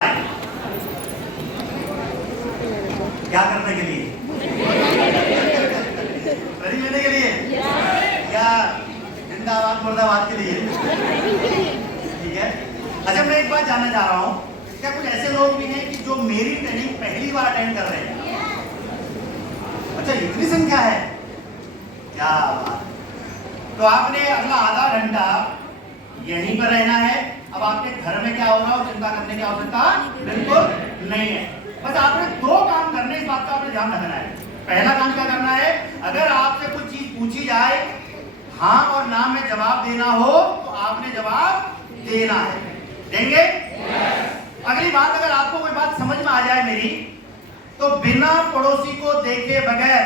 क्या करने के लिए? ट्रेनिंग लेने के लिए या जिंदाबाद मुर्दाबाद के लिए? ठीक है। अच्छा, मैं एक बात जानना चाह रहा हूँ, क्या कुछ ऐसे लोग भी हैं कि जो मेरी ट्रेनिंग पहली बार अटेंड कर रहे हैं? अच्छा, इतनी संख्या है, क्या बात। तो आपने अगला आधा घंटा यहीं पर रहना है। अब आपके घर में क्या हो रहा हो चिंता करने की आवश्यकता बिल्कुल नहीं है। बस आपने दो काम करने, इस बात का आपने ध्यान रखना है। पहला काम क्या करना है, अगर आपसे कुछ चीज पूछी जाए, हाँ और ना में जवाब देना हो तो आपने जवाब देना है। देंगे? अगली बात, अगर आपको कोई बात समझ में आ जाए मेरी, तो बिना पड़ोसी को देखे बगैर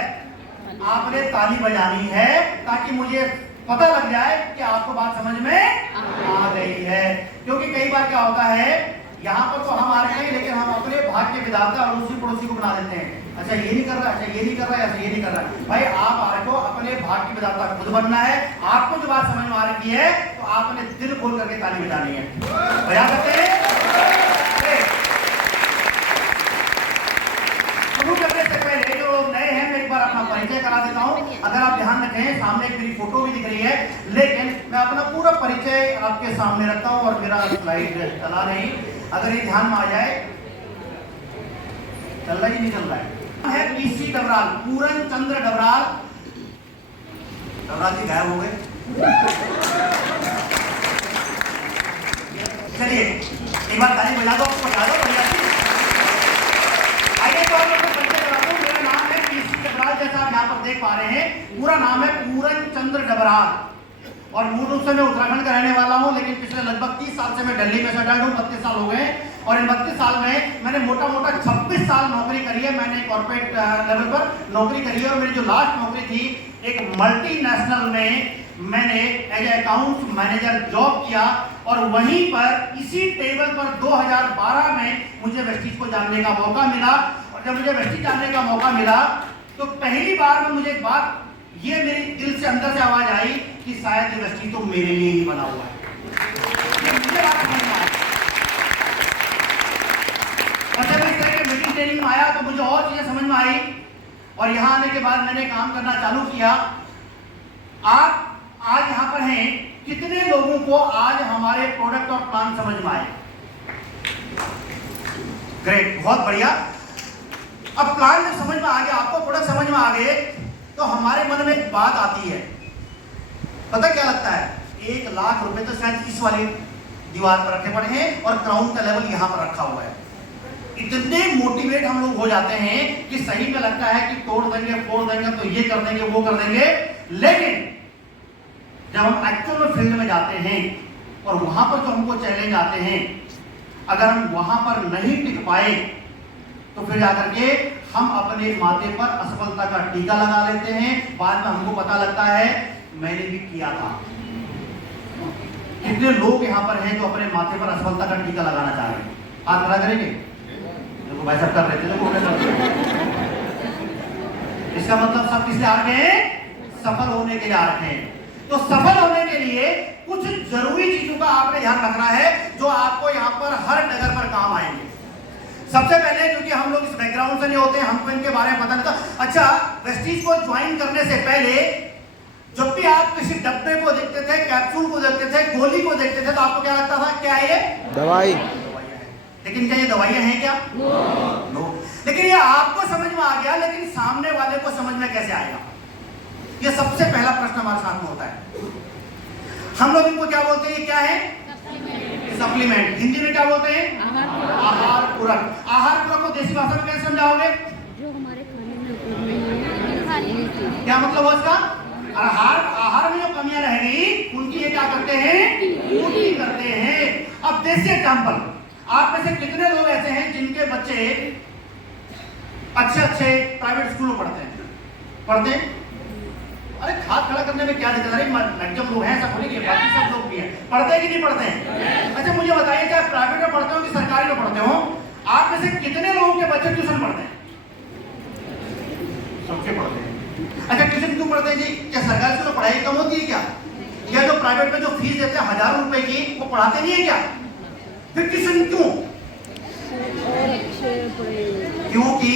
आपने ताली बजानी है, ताकि मुझे पता लग जाए कि आपको बात समझ में आ गई है। क्योंकि कई बार क्या होता है, यहाँ पर तो हम आ रहे हैं लेकिन हम अपने भाग्य विधाता और उसी पड़ोसी को बना देते हैं। अच्छा ये नहीं कर रहा, अच्छा ये नहीं कर रहा, अच्छा ये नहीं कर रहा। भाई आप आ रहे हो अपने भाग्य विधाता खुद बनना है। आपको जो बात समझ में आ रही है तो आपने दिल खोल करके ताली बजानी है। बजा सकते हैं? शुरू करने से पहले जो लोग नए हैं, मैं एक बार अपना परिचय करा देता हूँ। अगर आप ध्यान रखें, सामने मेरी फोटो भी दिख रही है, लेकिन मैं अपना पूरा परिचय आपके सामने रखता हूँ और मेरा स्लाइड चला नहीं। अगर ये ध्यान में आ जाए, चल रहा ही नहीं चल रहा है पीसी डबराल, पूरन चंद्र डबराल। डबराल जी गायब हो गए। चलिए एक बार ताली बजा दो, बजा दो, बढ़िया। आइए तो आप लोग को परिचय करा दूं। मेरा नाम है पीसी डबराल, जैसा आप यहाँ पर देख पा रहे हैं। पूरा नाम है पूरन चंद्र डबराल और मूल रूप से मैं उत्तराखंड का रहने वाला हूं, लेकिन पिछले लगभग 30 साल से मैं दिल्ली में सेटल्ड हूं। 32 साल हो गए और इन 32 साल में मैंने मोटा मोटा 26 साल नौकरी करी है। मैंने कॉर्पोरेट लेवल पर नौकरी करी है और मेरी जो लास्ट नौकरी थी, एक मल्टीनेशनल में मैंने एज अकाउंट्स मैनेजर जॉब किया। और वहीं पर इसी टेबल पर 2012 में मुझे वेस्टीज को जानने का मौका मिला। और जब मुझे वेस्टीज जानने का मौका मिला तो पहली बार में मुझे एक बात, ये मेरी दिल से अंदर से आवाज आई कि शायद ये वेस्टीज तो मेरे लिए ही बना हुआ है। ये मुझे बात समझ में आई। और जब इस तरह के मीटिंग ट्रेनिंग में आया तो मुझे और चीजें समझ में आई और यहाँ आने के बाद मैंने काम करना चालू किया। आप आज यहाँ पर हैं, कितने लोगों को आज हमारे प्रोडक्ट और प्लान समझ में आए? ग्रेट, बहुत बढ़िया। अब प्लान जब समझ में आ गया, आपको प्रोडक्ट समझ में आ गए, तो हमारे मन में एक बात आती है, पता क्या लगता है? 1 लाख रुपए तो शायद इस वाली दीवार पर रखे पड़े हैं और क्राउन का लेवल यहाँ पर रखा हुआ है। इतने मोटिवेट हम लोग हो जाते हैं कि सही में लगता है कि तोड़ देंगे, फोड़ देंगे, तो ये कर देंगे, वो कर देंगे। लेकिन जब हम एक्चुअल में फील्ड में जाते हैं और वहां पर जो हमको चैलेंज आते हैं, अगर हम वहां पर नहीं टिक पाए तो फिर जाकर के हम अपने माथे पर असफलता का टीका लगा लेते हैं। बाद में हमको पता लगता है मैंने भी किया था। कितने लोग यहाँ पर हैं जो अपने माथे पर असफलता का टीका लगाना चाह रहे हैं? हाथ खड़ा करेंगे? देखो भाई सब कर रहे थे, इसका मतलब सब किससे आ रहे हैं? सफल होने के लिए आ रहे हैं। तो सफल होने के लिए कुछ जरूरी चीजों का आपने ध्यान रखना है जो आपको यहाँ पर हर डगर पर काम आएंगे। सबसे पहले, क्योंकि हम लोग इस बैकग्राउंड से नहीं होते हैं, हमको इनके बारे में पता नहीं था। अच्छा, वेस्टीज को ज्वाइन करने से पहले जब भी आप किसी डब्बे को देखते थे, कैप्सूल को देखते थे, गोली को देखते थे, तो आपको क्या लगता था? क्या है ये? दवाई। लेकिन क्या ये दवाइयां हैं क्या? नो। लेकिन ये आपको समझ में आ गया, लेकिन सामने वाले को समझ में कैसे आएगा? ये सबसे पहला प्रश्न हमारे साथ में होता है। हम लोग इनको क्या बोलते हैं? क्या है? सप्लीमेंट। हिंदी में क्या बोलते हैं? आहार पूरक। आहार पूरक को देसी भाषा में कैसे समझाओगे? जो हमारे खाने में उपयोग क्या मतलब हो इसका? आहार में जो कमियां रह गई उनकी ये क्या करते हैं? पूरी करते हैं। अब देसी एग्जाम्पल, आप में से कितने लोग ऐसे हैं जिनके बच्चे अच्छे प्राइवेट स्कूल में पढ़ते हैं? अरे हाथ खड़ा करने में क्या दिक्कत है? मैक्सिमम लोग हैं, ऐसा बोलेंगे, बाकी सब लोग भी हैं। पढ़ते हैं कि नहीं पढ़ते हैं? अच्छा मुझे बताइए, चाहे प्राइवेट में पढ़ते हो कि सरकारी में पढ़ते हो, आप में से कितने लोगों के बच्चे ट्यूशन पढ़ते हैं? सबके पढ़ते हैं। अच्छा ट्यूशन क्यों पढ़ते हैं जी? क्या सरकारी स्कूल में पढ़ाई कम होती है क्या? या जो प्राइवेट में जो फीस देते हैं हजारों रुपए की, वो पढ़ाते नहीं है क्या? फिर ट्यूशन क्यों? क्योंकि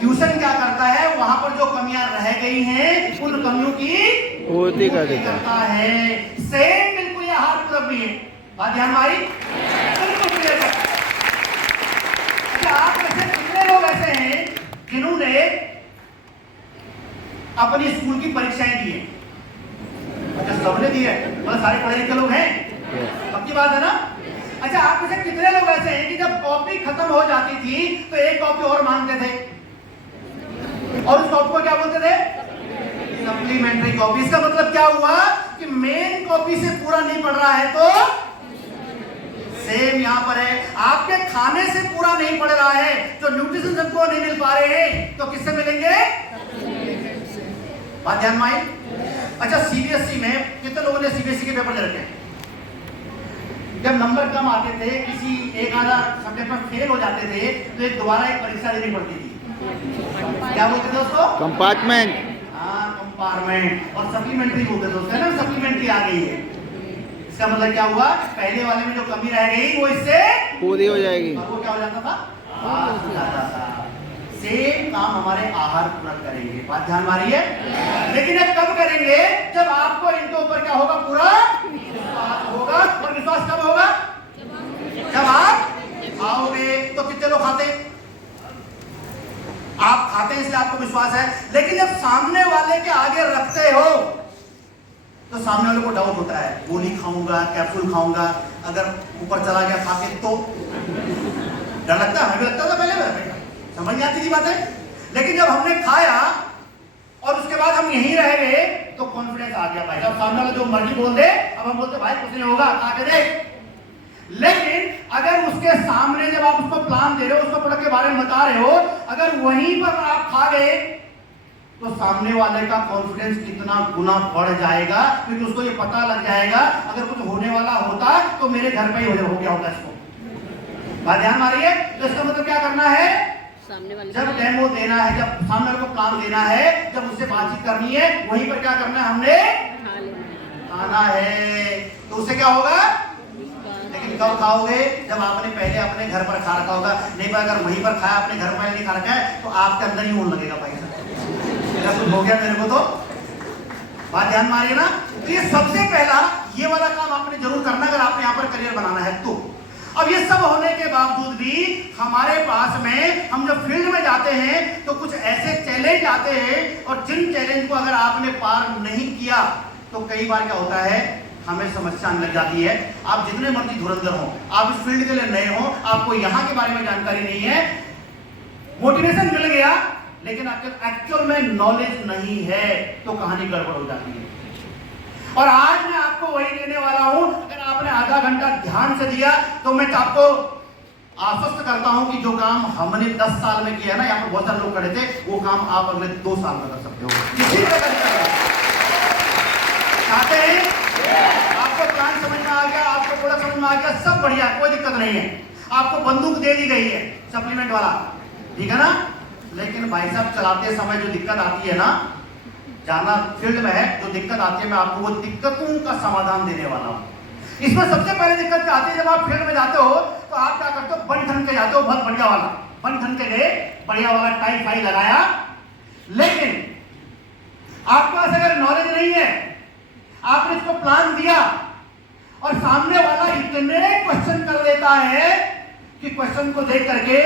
ट्यूशन क्या करता है, वहां पर जो कमियां रह गई हैं उन कमियों की पूर्ति कर देता करता है। सेम बिल्कुल ये आहार पूरक भी है। बात ध्यान में आई? बिल्कुल क्लियर। अच्छा, आप में से कितने लोग ऐसे हैं जिन्होंने अपनी स्कूल की परीक्षाएं दी है? अच्छा, सबने दी है, मतलब सारे पढ़े लिखे लोग हैं, पक्की बात है ना? अच्छा, आप में से कितने लोग ऐसे हैं कि जब कॉपी खत्म हो जाती थी तो एक कॉपी और मांगते थे और उस कॉपी को क्या बोलते थे? Supplementary copy. इसका मतलब क्या हुआ कि मेन कॉपी से पूरा नहीं पढ़ रहा है तो सेम यहां पर है, आपके खाने से पूरा नहीं पढ़ रहा है, जो न्यूट्रिशन सबको नहीं मिल पा रहे हैं तो किससे मिलेंगे? बात ध्यान में आई? अच्छा, सीबीएसई में कितने लोगों ने सीबीएसई के पेपर दे रखे हैं? जब नंबर कम आते थे, किसी एक आधा सब्जेक्ट में फेल हो जाते थे तो एक दोबारा एक परीक्षा देनी पड़ती थी। क्या बोलते थे उसको? कंपार्टमेंट। हाँ, कंपार्टमेंट। और सप्लीमेंट्री बोलते थे उसको, है ना? सप्लीमेंट्री आ गई है। इसका मतलब क्या हुआ? पहले वाले में जो कमी रह गई वो इससे पूरी हो जाएगी और वो क्या हो जाता था? पास हो जाता था। सेम काम हमारे आहार पूरक करेंगे। बात ध्यान मारी है? लेकिन अब कब करेंगे? जब आपको इनके ऊपर क्या होगा? पूरा विश्वास होगा। और विश्वास कब होगा? जब आप खाओगे। तो कितने लोग खाते? आप खाते हैं इसलिए आपको विश्वास है, लेकिन जब सामने वाले के आगे रखते हो तो सामने वाले को डाउट होता है, गोली खाऊंगा, कैप्सूल खाऊंगा, अगर ऊपर चला गया खा के तो डर लगता है। हमें भी लगता था पहले, समझ नहीं आती थी बातें। लेकिन जब हमने खाया और उसके बाद हम यहीं रह गए तो कॉन्फिडेंस आ गया भाई। जब सामने वाला जो मर्जी बोल दे, अब हम बोलते भाई कुछ नहीं होगा, खा के देख। लेकिन अगर उसके सामने जब आप उसको प्लान दे रहे हो, उसको प्रोडक्ट के बारे में बता रहे हो, अगर वहीं पर आप खा गए तो सामने वाले का कॉन्फिडेंस कितना गुना बढ़ जाएगा, क्योंकि उसको ये पता लग जाएगा अगर कुछ होने वाला होता तो मेरे घर पे ही हो गया होता इसको। बात ध्यान मारिए। तो इसका मतलब क्या करना है? सामने वाले जब डेमो देना है, जब सामने वाले को प्लान देना है, जब उससे बातचीत करनी है, वहीं पर क्या करना है? हमने खाना है। तो उससे क्या होगा? लेकिन कब खाओगे? जब आपने पहले अपने घर पर खा रखा होगा। नहीं, पर अगर वहीं पर खाया, अपने घर पर नहीं खा रखा है, तो आपके अंदर ही होने लगेगा भाई साहब, कुछ हो गया मेरे को तो। बात ध्यान मारिए ना। तो ये सबसे पहला ये वाला काम आपने जरूर करना अगर आपने यहाँ पर करियर बनाना है तो। अब ये सब होने के बावजूद भी हमारे पास में, हम जब फील्ड में जाते हैं तो कुछ ऐसे चैलेंज आते हैं, और जिन चैलेंज को अगर आपने पार नहीं किया तो कई बार क्या होता है? हमें समस्या आने लग जाती है। आप जितने मर्जी धुरंधर हो, आप इस फील्ड के लिए नए हो, आपको यहाँ के बारे में जानकारी नहीं है, मोटिवेशन मिल गया लेकिन आपके एक्चुअल में नॉलेज नहीं है, तो कहानी गड़बड़ हो जाती है। और आज मैं आपको वही देने वाला हूं। अगर आपने आधा घंटा ध्यान से दिया तो मैं आपको आश्वस्त करता हूं कि जो काम हमने 10 साल में किया ना, यहाँ पर बहुत सारे लोग खड़े थे, वो काम आप अगले 2 साल में कर सकते हो। किसी तरह चाहते हैं? आपको प्लान समझ में आ गया, आपको प्रोडक्ट समझ में आ गया, सब बढ़िया, कोई दिक्कत नहीं है। आपको बंदूक दे दी गई है सप्लीमेंट वाला, ठीक है ना? लेकिन भाई साहब, चलाते समय जो दिक्कत आती है ना, जाना फील्ड में है, जो दिक्कत आती है मैं आपको वो दिक्कतों का समाधान देने वाला हूं। इसमें सबसे पहले दिक्कत क्या आती है? जब आप फील्ड में जाते हो तो आप क्या करते हो? बन ठन के जाते हो, बहुत बढ़िया वाला बन ठन के गए, बढ़िया वाला टाई फाई लगाया, लेकिन आपके पास अगर नॉलेज नहीं है, आपने इसको प्लान दिया और सामने वाला इतने क्वेश्चन कर देता है कि क्वेश्चन को देख करके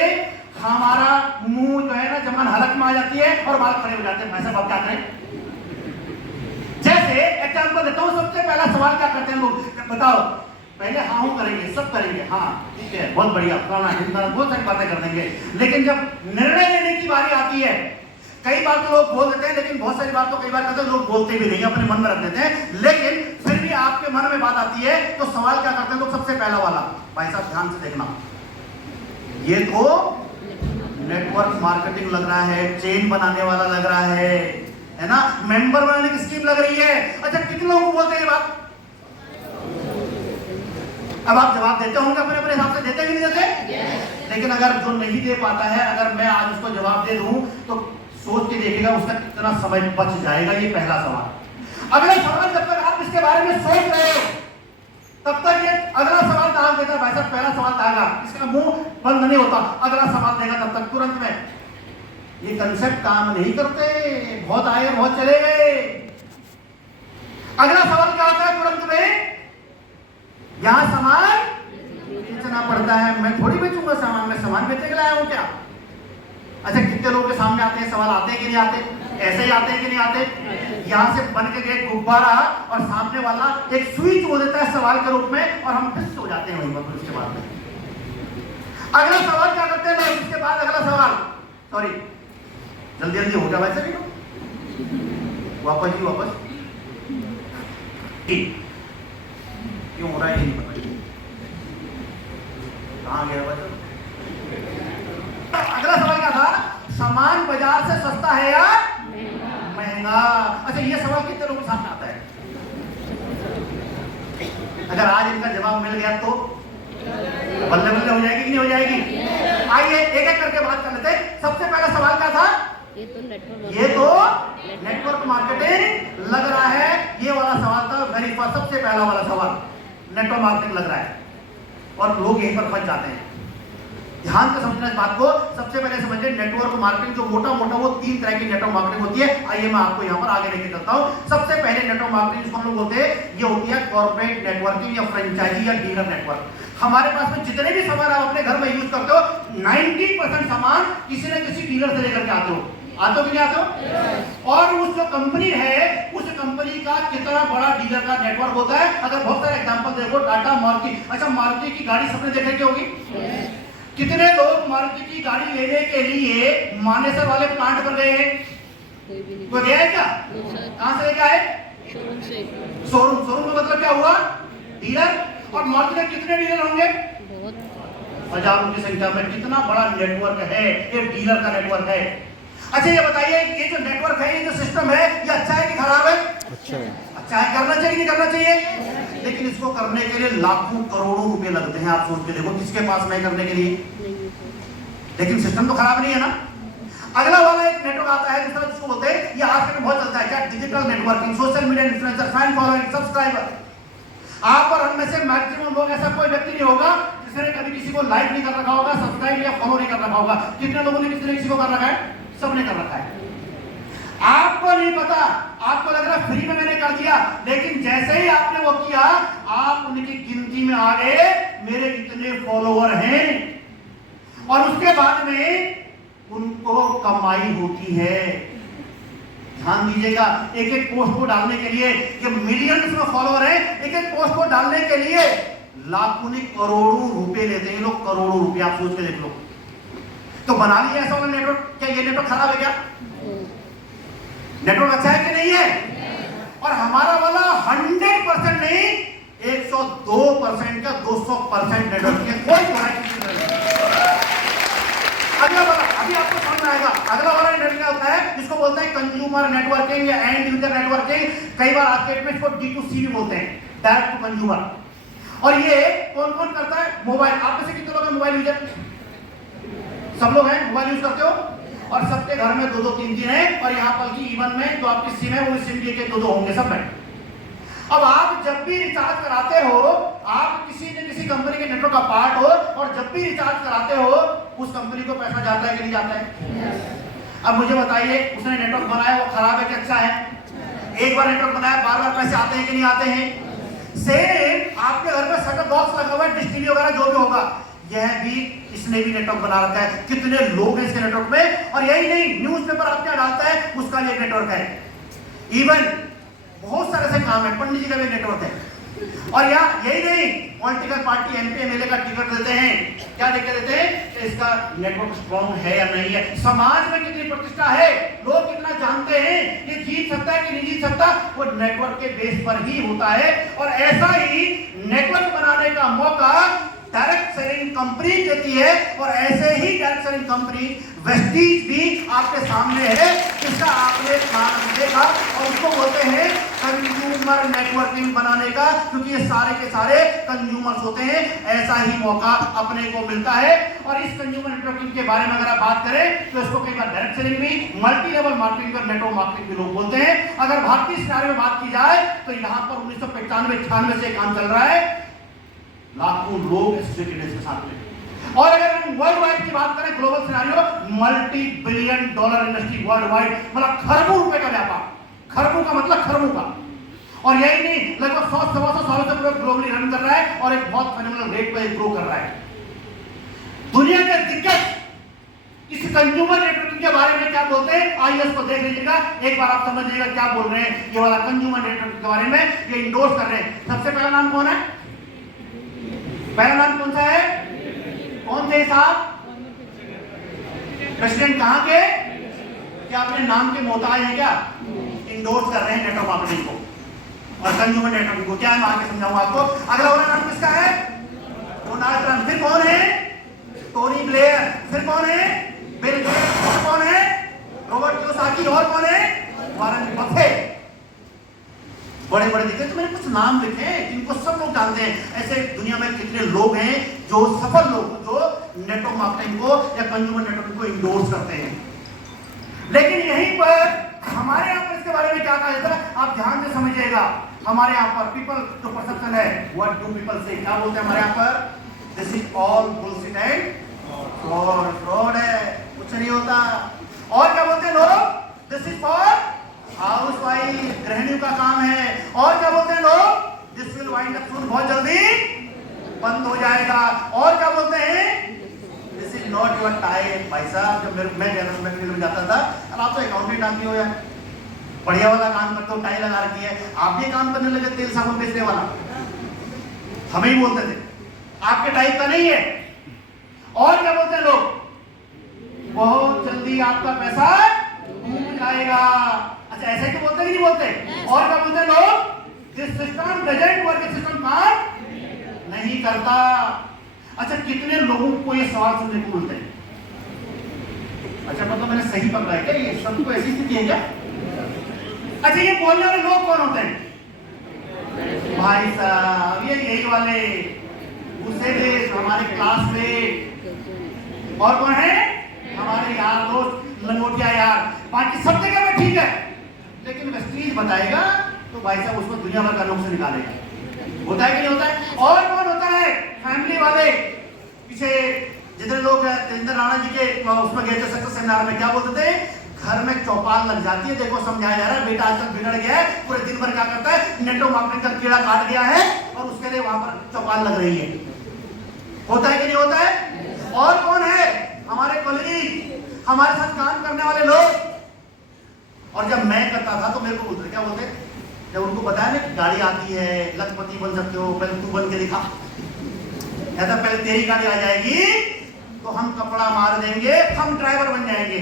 हमारा मुंह जो है ना जमान हलक में आ जाती है और बाल खड़े हो जाते हैं। भाई साहब, आप क्या करें? जैसे एग्जांपल देता हूं, सबसे पहला सवाल क्या करते हैं लोग? बताओ। पहले हाँ हूं करेंगे, सब करेंगे, हाँ ठीक है, बहुत बढ़िया, फलाना ढिमकाना, बहुत सारी बातें कर देंगे। लेकिन जब निर्णय लेने की बारी आती है, कई बार तो लोग बोल देते हैं, लेकिन बहुत सारी बात तो कई बार करते हैं लोग बोलते भी नहीं, अपने मन में रख देते हैं। लेकिन फिर भी आपके मन में बात आती है तो सवाल क्या करते हैं लोग? सबसे पहला वाला, भाई साहब ध्यान से देखना, ये तो नेटवर्क मार्केटिंग लग रहा है, चेन बनाने वाला लग रहा है ना, मेंबर बनाने की स्कीम लग रही है। अच्छा, कितने लोगों को बोलते हैं ये बात? अब आप जवाब देते होंगे अपने अपने हिसाब से, देते कि नहीं देते? लेकिन अगर जो नहीं दे पाता है, अगर मैं आज उसको जवाब दे दूं तो सोच के देखिएगा उसका कितना समय बच जाएगा। ये पहला सवाल। अगला सवाल, जब तक आप इसके बारे में सोच रहे हो तब तक ये अगला सवाल डाल देता, भाई साहब पहला सवाल डाला, इसका मुंह बंद नहीं होता, अगला सवाल देगा तब तक तुरंत में। ये कंसेप्ट काम नहीं करते, बहुत आए बहुत चले गए। अगला सवाल क्या होता है तुरंत में, यहां सामान बेचना पड़ता है, मैं थोड़ी बेचूंगा सामान, मैं सामान बेचने के लिए आया हूं क्या? अच्छा कितने लोगों के सामने आते हैं सवाल, आते हैं कि नहीं आते? ऐसे ही आते हैं कि नहीं आते? यहाँ से बन के गए गुब्बारा और सामने वाला एक स्विच हो देता है सवाल के रूप में और हम फिर हो जाते हैं वहीं पर। उसके बाद अगला सवाल क्या करते हैं, उसके बाद अगला सवाल, सॉरी जल्दी जल्दी हो जाए वैसे भी वापस ही वापस क्यों हो रहा है ये नहीं पता, कहाँ गया बच्चों? अगला सवाल क्या था, सामान बाजार से सस्ता है या महंगा? अच्छा ये सवाल कितने लोगों के सामने आता है? अगर आज इनका जवाब मिल गया तो बल्ले बल्ले हो जाएगी कि नहीं हो जाएगी? आइए एक एक करके बात कर लेते हैं। सबसे पहला सवाल क्या था, ये तो नेटवर्क मार्केटिंग लग रहा है, ये वाला सवाल था वेरी फर्स्ट, सबसे पहला वाला सवाल नेटवर्क मार्केटिंग लग रहा है और लोग यहीं पर फंस जाते हैं। ध्यान से समझना इस बात को, सबसे पहले समझिए नेटवर्क मार्केटिंग जो मोटा मोटा वो 3 तरह की नेटवर्क मार्केटिंग होती है। आइए मैं आपको यहाँ पर आगे लेके चलता हूँ। सबसे पहले नेटवर्क मार्केटिंग जिसको हम लोग बोलते हैं, ये होती है कॉर्पोरेट नेटवर्किंग या फ्रेंचाइजी या डीलर नेटवर्क। हमारे पास में जितने भी सामान आप अपने घर में यूज करते हो, 90% सामान किसी न किसी डीलर से लेकर के आते हो, आते हो कि नहीं आते हो? और उस जो कंपनी है, उस कंपनी का कितना बड़ा डीलर का नेटवर्क होता है। अगर बहुत सारे एग्जांपल देखो, टाटा, मारुति। अच्छा मारुति की गाड़ी सबने देखे क्या होगी? कितने लोग मारुति की गाड़ी लेने के लिए मानेसर वाले प्लांट पर गए हैं? कोई गया है क्या? कहां से लेके आए? शोरूम। शोरूम का मतलब क्या हुआ? डीलर। और मारुति के कितने डीलर होंगे? हजारों की संख्या में। कितना बड़ा नेटवर्क है, ये डीलर का नेटवर्क है। अच्छा ये बताइए, ये जो नेटवर्क है, ये जो सिस्टम है, ये अच्छा है कि खराब है? अच्छा है। अच्छा है, करना चाहिए कि नहीं करना चाहिए? लेकिन इसको करने के लिए लाखों करोड़ों रुपए लगते हैं। आप सोच के देखो किसके पास नहीं करने के लिए, लेकिन सिस्टम तो खराब नहीं है ना। अगला वाला एक नेटवर्क आता है दूसरा, जिसको बोलते हैं, ये आजकल बहुत चलता है क्या, digital networking, social media influencer, fan following, subscriber. आप और हम में से मैक्सिमम लोग, ऐसा कोई व्यक्ति नहीं होगा जिसने कभी किसी को लाइक नहीं कर रखा होगा, सब्सक्राइब या फॉलो नहीं कर रखा होगा। कितने लोगों ने किसी ने किसी को कर रखा है? सबने कर रखा है। आपको नहीं पता, आपको लग रहा फ्री में मैंने कर दिया, लेकिन जैसे ही आपने वो किया, आप उनकी गिनती में आ गए, मेरे इतने फॉलोवर हैं, और उसके बाद में उनको कमाई होती है। ध्यान दीजिएगा, एक एक पोस्ट को डालने के लिए, ये मिलियंस में फॉलोवर है, एक एक पोस्ट को डालने के लिए लाखों नहीं करोड़ों रुपए लेते हैं लोग, करोड़ों रुपए। आप सोच के देख लो। तो बना लिया ऐसा वाला नेटवर्क। क्या ये नेटवर्क खराब है क्या? नेटवर्क अच्छा है कि नहीं है? और हमारा वाला 100% नहीं, 102% का 200% नेटवर्क है, कोई अगला वाला अभी आपको समझ में आएगा। अगला वाला नेटवर्क क्या होता है, जिसको बोलते हैं कंज्यूमर नेटवर्किंग या एंड यूजर नेटवर्किंग। कई बार आज के इसको D2C भी बोलते हैं, डायरेक्ट टू कंज्यूमर। और ये कौन कौन करता है? मोबाइल। आप में से कितने लोग हैं मोबाइल यूजर? सब लोग हैं, मोबाइल यूज करते हो, और सबके घर में 2-2 3-3 है, और यहाँ पर इवन में जो आपकी सिम है वो सिम के 2-2 होंगे सब में। अब आप जब भी रिचार्ज कराते हो, आप किसी न किसी कंपनी के नेटवर्क का पार्ट हो, और जब भी रिचार्ज कराते हो उस कंपनी को पैसा जाता है कि नहीं जाता है? अब मुझे बताइए, उसने नेटवर्क बनाया वो खराब है कि अच्छा है? एक बार नेटवर्क बनाया, बार बार पैसे आते हैं कि नहीं आते हैं? सेम आपके घर में सेटअप बॉक्स लगा हुआ है, डिश टीवी वगैरह जो भी होगा, यह भी इसने भी नेटवर्क बना रखा है। कितने लोग हैं इसके नेटवर्क में? और यही नहीं, न्यूज़पेपर आप क्या डालता है उसका भी नेटवर्क है। इवन बहुत सारे से काम है, पंडित जी का भी नेटवर्क है। और यहाँ यही नहीं, पॉलिटिकल पार्टी MP MLA का टिकट देते हैं, क्या लेकर देते हैं कि इसका नेटवर्क स्ट्रॉन्ग है या नहीं है, समाज में कितनी प्रतिष्ठा है, लोग कितना जानते हैं, ये जीत सकता है कि नहीं जीत सकता, वो नेटवर्क के बेस पर ही होता है। और ऐसा ही नेटवर्क बनाने का मौका डायरेक्ट सेलिंग कंपनी देती है, और ऐसे ही डायरेक्ट सेलिंग कंपनी वेस्टीज भी आपके सामने है, जिसका आपने नाम देखा, और उसको बोलते हैं कंज्यूमर नेटवर्किंग बनाने का, क्योंकि ये सारे के सारे कंज्यूमर्स होते हैं। ऐसा ही मौका अपने को मिलता है। और इस कंज्यूमर नेटवर्किंग के बारे में अगर आप बात करें तो इसको कई बार डायरेक्ट सेलिंग भी, मल्टी लेवल मार्केटिंग और नेटवर्क मार्केटिंग भी लोग बोलते हैं। अगर भारतीय सिनारियो में बात की जाए तो यहाँ पर 1995-96 से काम चल रहा है। लाखों लोग एसोसिएटेड है इसके साथ में। और अगर हम वर्ल्ड वाइड की बात करें, global scenario, multi billion dollar industry world wide, मतलब खरबों रुपए का व्यापार। खरबों का मतलब खरबों का। और यही नहीं, लगभग 100-125 सालों से पूरा ग्लोबली रन कर रहा है और एक बहुत फेनोमेनल रेट पर ग्रो कर रहा है। दुनिया के दिग्गज इस कंज्यूमर नेटवर्किंग के बारे में क्या बोलते हैं, आइए उसको देख लीजिएगा, एक बार आप समझ लीजिएगा क्या बोल रहे हैं ये वाला कंज्यूमर नेटवर्किंग के बारे में, ये इंडोर्स कर रहे हैं। सबसे पहला नाम कौन है? पहला नाम कौन सा है? कौन थे साहब? प्रेसिडेंट कहां के? क्या अपने नाम के मोहताज है क्या? इंडोर्स कर रहे हैं नेटवर्क मार्केटिंग को और कंज्यूमर नेटवर्किंग को। क्या है, मैं आगे समझाऊंगा आपको। अगला वाला नाम किसका है? Donald Trump. फिर कौन है? Tony Blair. फिर कौन है? Bill Gates. और कौन है? Robert Kiyosaki. और कौन है? Warren Buffett. बड़े बड़े दिखे, तो मैंने कुछ नाम लिखे जिनको सब लोग जानते हैं। ऐसे दुनिया में कितने लोग हैं जो सफल लोग, जो नेटवर्क मार्केटिंग को या कंज्यूमर नेटवर्किंग को इंडोर्स करते हैं। लेकिन यहीं पर हमारे यहाँ पर इसके बारे में क्या कहा जाता है, आप ध्यान से समझिएगा। हमारे यहाँ पर पीपल जो परसेप्शन है, व्हाट डू पीपल से, क्या बोलते हैं हमारे यहाँ पर? This is all bullshit and fraud है, कुछ नहीं होता। और क्या बोलते हैं लोग? This is for house wife, गृहिणियों का काम है। और क्या बोलते हैं लोग? This will wind up soon, बहुत जल्दी बंद हो जाएगा। और क्या बोलते हैं? This is not your time. भाई साहब, जब मैं फील्ड में जाता था, और आप तो अकाउंटेंट आदमी हो यार, बढ़िया वाला काम करते हो, टाई लगा रखी है, आप भी काम करने लगे तेल साबुन बेचने वाला। हमें ही बोलते थे आपके टाइप का नहीं है। और क्या बोलते हैं लोग? बहुत जल्दी आपका पैसा डूब जाएगा। अच्छा, ऐसे क्यों बोलते नहीं बोलते? और क्या बोलते हैं लोग? This system doesn't work, system काम नहीं करता। अच्छा, कितने लोगों को ये सवाल सुनने को मिलते हैं? अच्छा, मतलब मैंने सही पकड़ा है क्या? ये सबको ऐसी स्थिति है क्या? अच्छा, ये बोलने वाले लोग कौन होते हैं? भाई साहब, ये यही वाले गुस्से में हमारे क्लासमेट। और कौन है? हमारे यार दोस्त, लंगोटिया यार। बाकी सब जगह में ठीक है, लेकिन वेस्टीज बताएगा तो भाई साहब उसको दुनिया भर का लोग से निकालेगा। होता है कि नहीं होता है? और कौन होता है? फैमिली वाले। पीछे जितने लोग तेंद्र राणा जी के उसमें गए थे सक्सेस सेमिनार में, क्या बोलते थे? घर में चौपाल लग जाती है, देखो समझाया जा रहा है, बेटा आजकल बिगड़ गया है, पूरे दिन भर क्या करता है? नेटवर्क मार्केटिंग का कीड़ा काट गया है और उसके लिए वहां पर चौपाल लग रही है। होता है कि नहीं होता है? और कौन है? हमारे कलीग, हमारे साथ काम करने वाले लोग। और जब मैं करता था तो मेरे को बोलते, क्या बोलते? जब उनको बताया ना कि गाड़ी आती है, लखपति बन सकते हो, पहले तू बन के दिखा, ऐसा पहले तेरी गाड़ी आ जाएगी तो हम कपड़ा मार देंगे, हम ड्राइवर बन जाएंगे।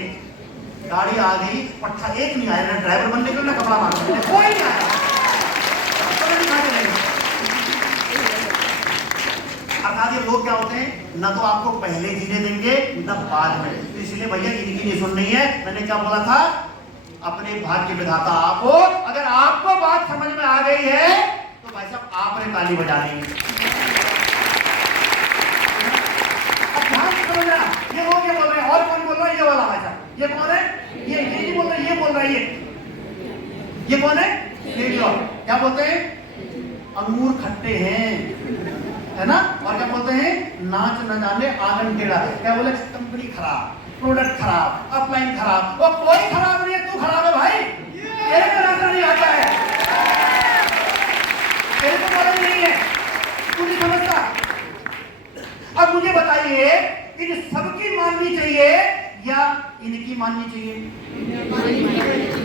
गाड़ी आ गई, पट्टा एक नहीं आया, ना ड्राइवर बनने के लिए ना कपड़ा मारने के लिए, कोई नहीं आया। अर्थात ये लोग क्या होते हैं? ना तो आपको पहले जीने देंगे ना बाद में। तो इसलिए भैया इनकी नहीं सुननी है। मैंने क्या बोला था? अपने भाग्य विधाता आप हो। अगर आपको बात समझ में आ गई है तो भाई साहब आपने ताली बजानी है। अब ध्यान से समझना, ये लोग ये बोल रहे हैं। और कौन बोल रहा है? ये वाला भाई साहब। ये कौन है? ये नहीं बोल रहा है, ये बोल रहा है। ये कौन है? ये क्या बोलते हैं? अंगूर खट्टे हैं, है ना? और क्या बोलते हैं? नाच न जाने आंगन टेढ़ा। क्या बोले? कंपनी खराब, प्रोडक्ट खराब, अपलाइन खराब। वो कोई खराब नहीं है, तू खराब है भाई। तेरे को रास्ता नहीं आता है, तेरे को नॉलेज नहीं है, तू नहीं समझता। अब मुझे बताइए, इन सबकी माननी चाहिए या इनकी माननी चाहिए?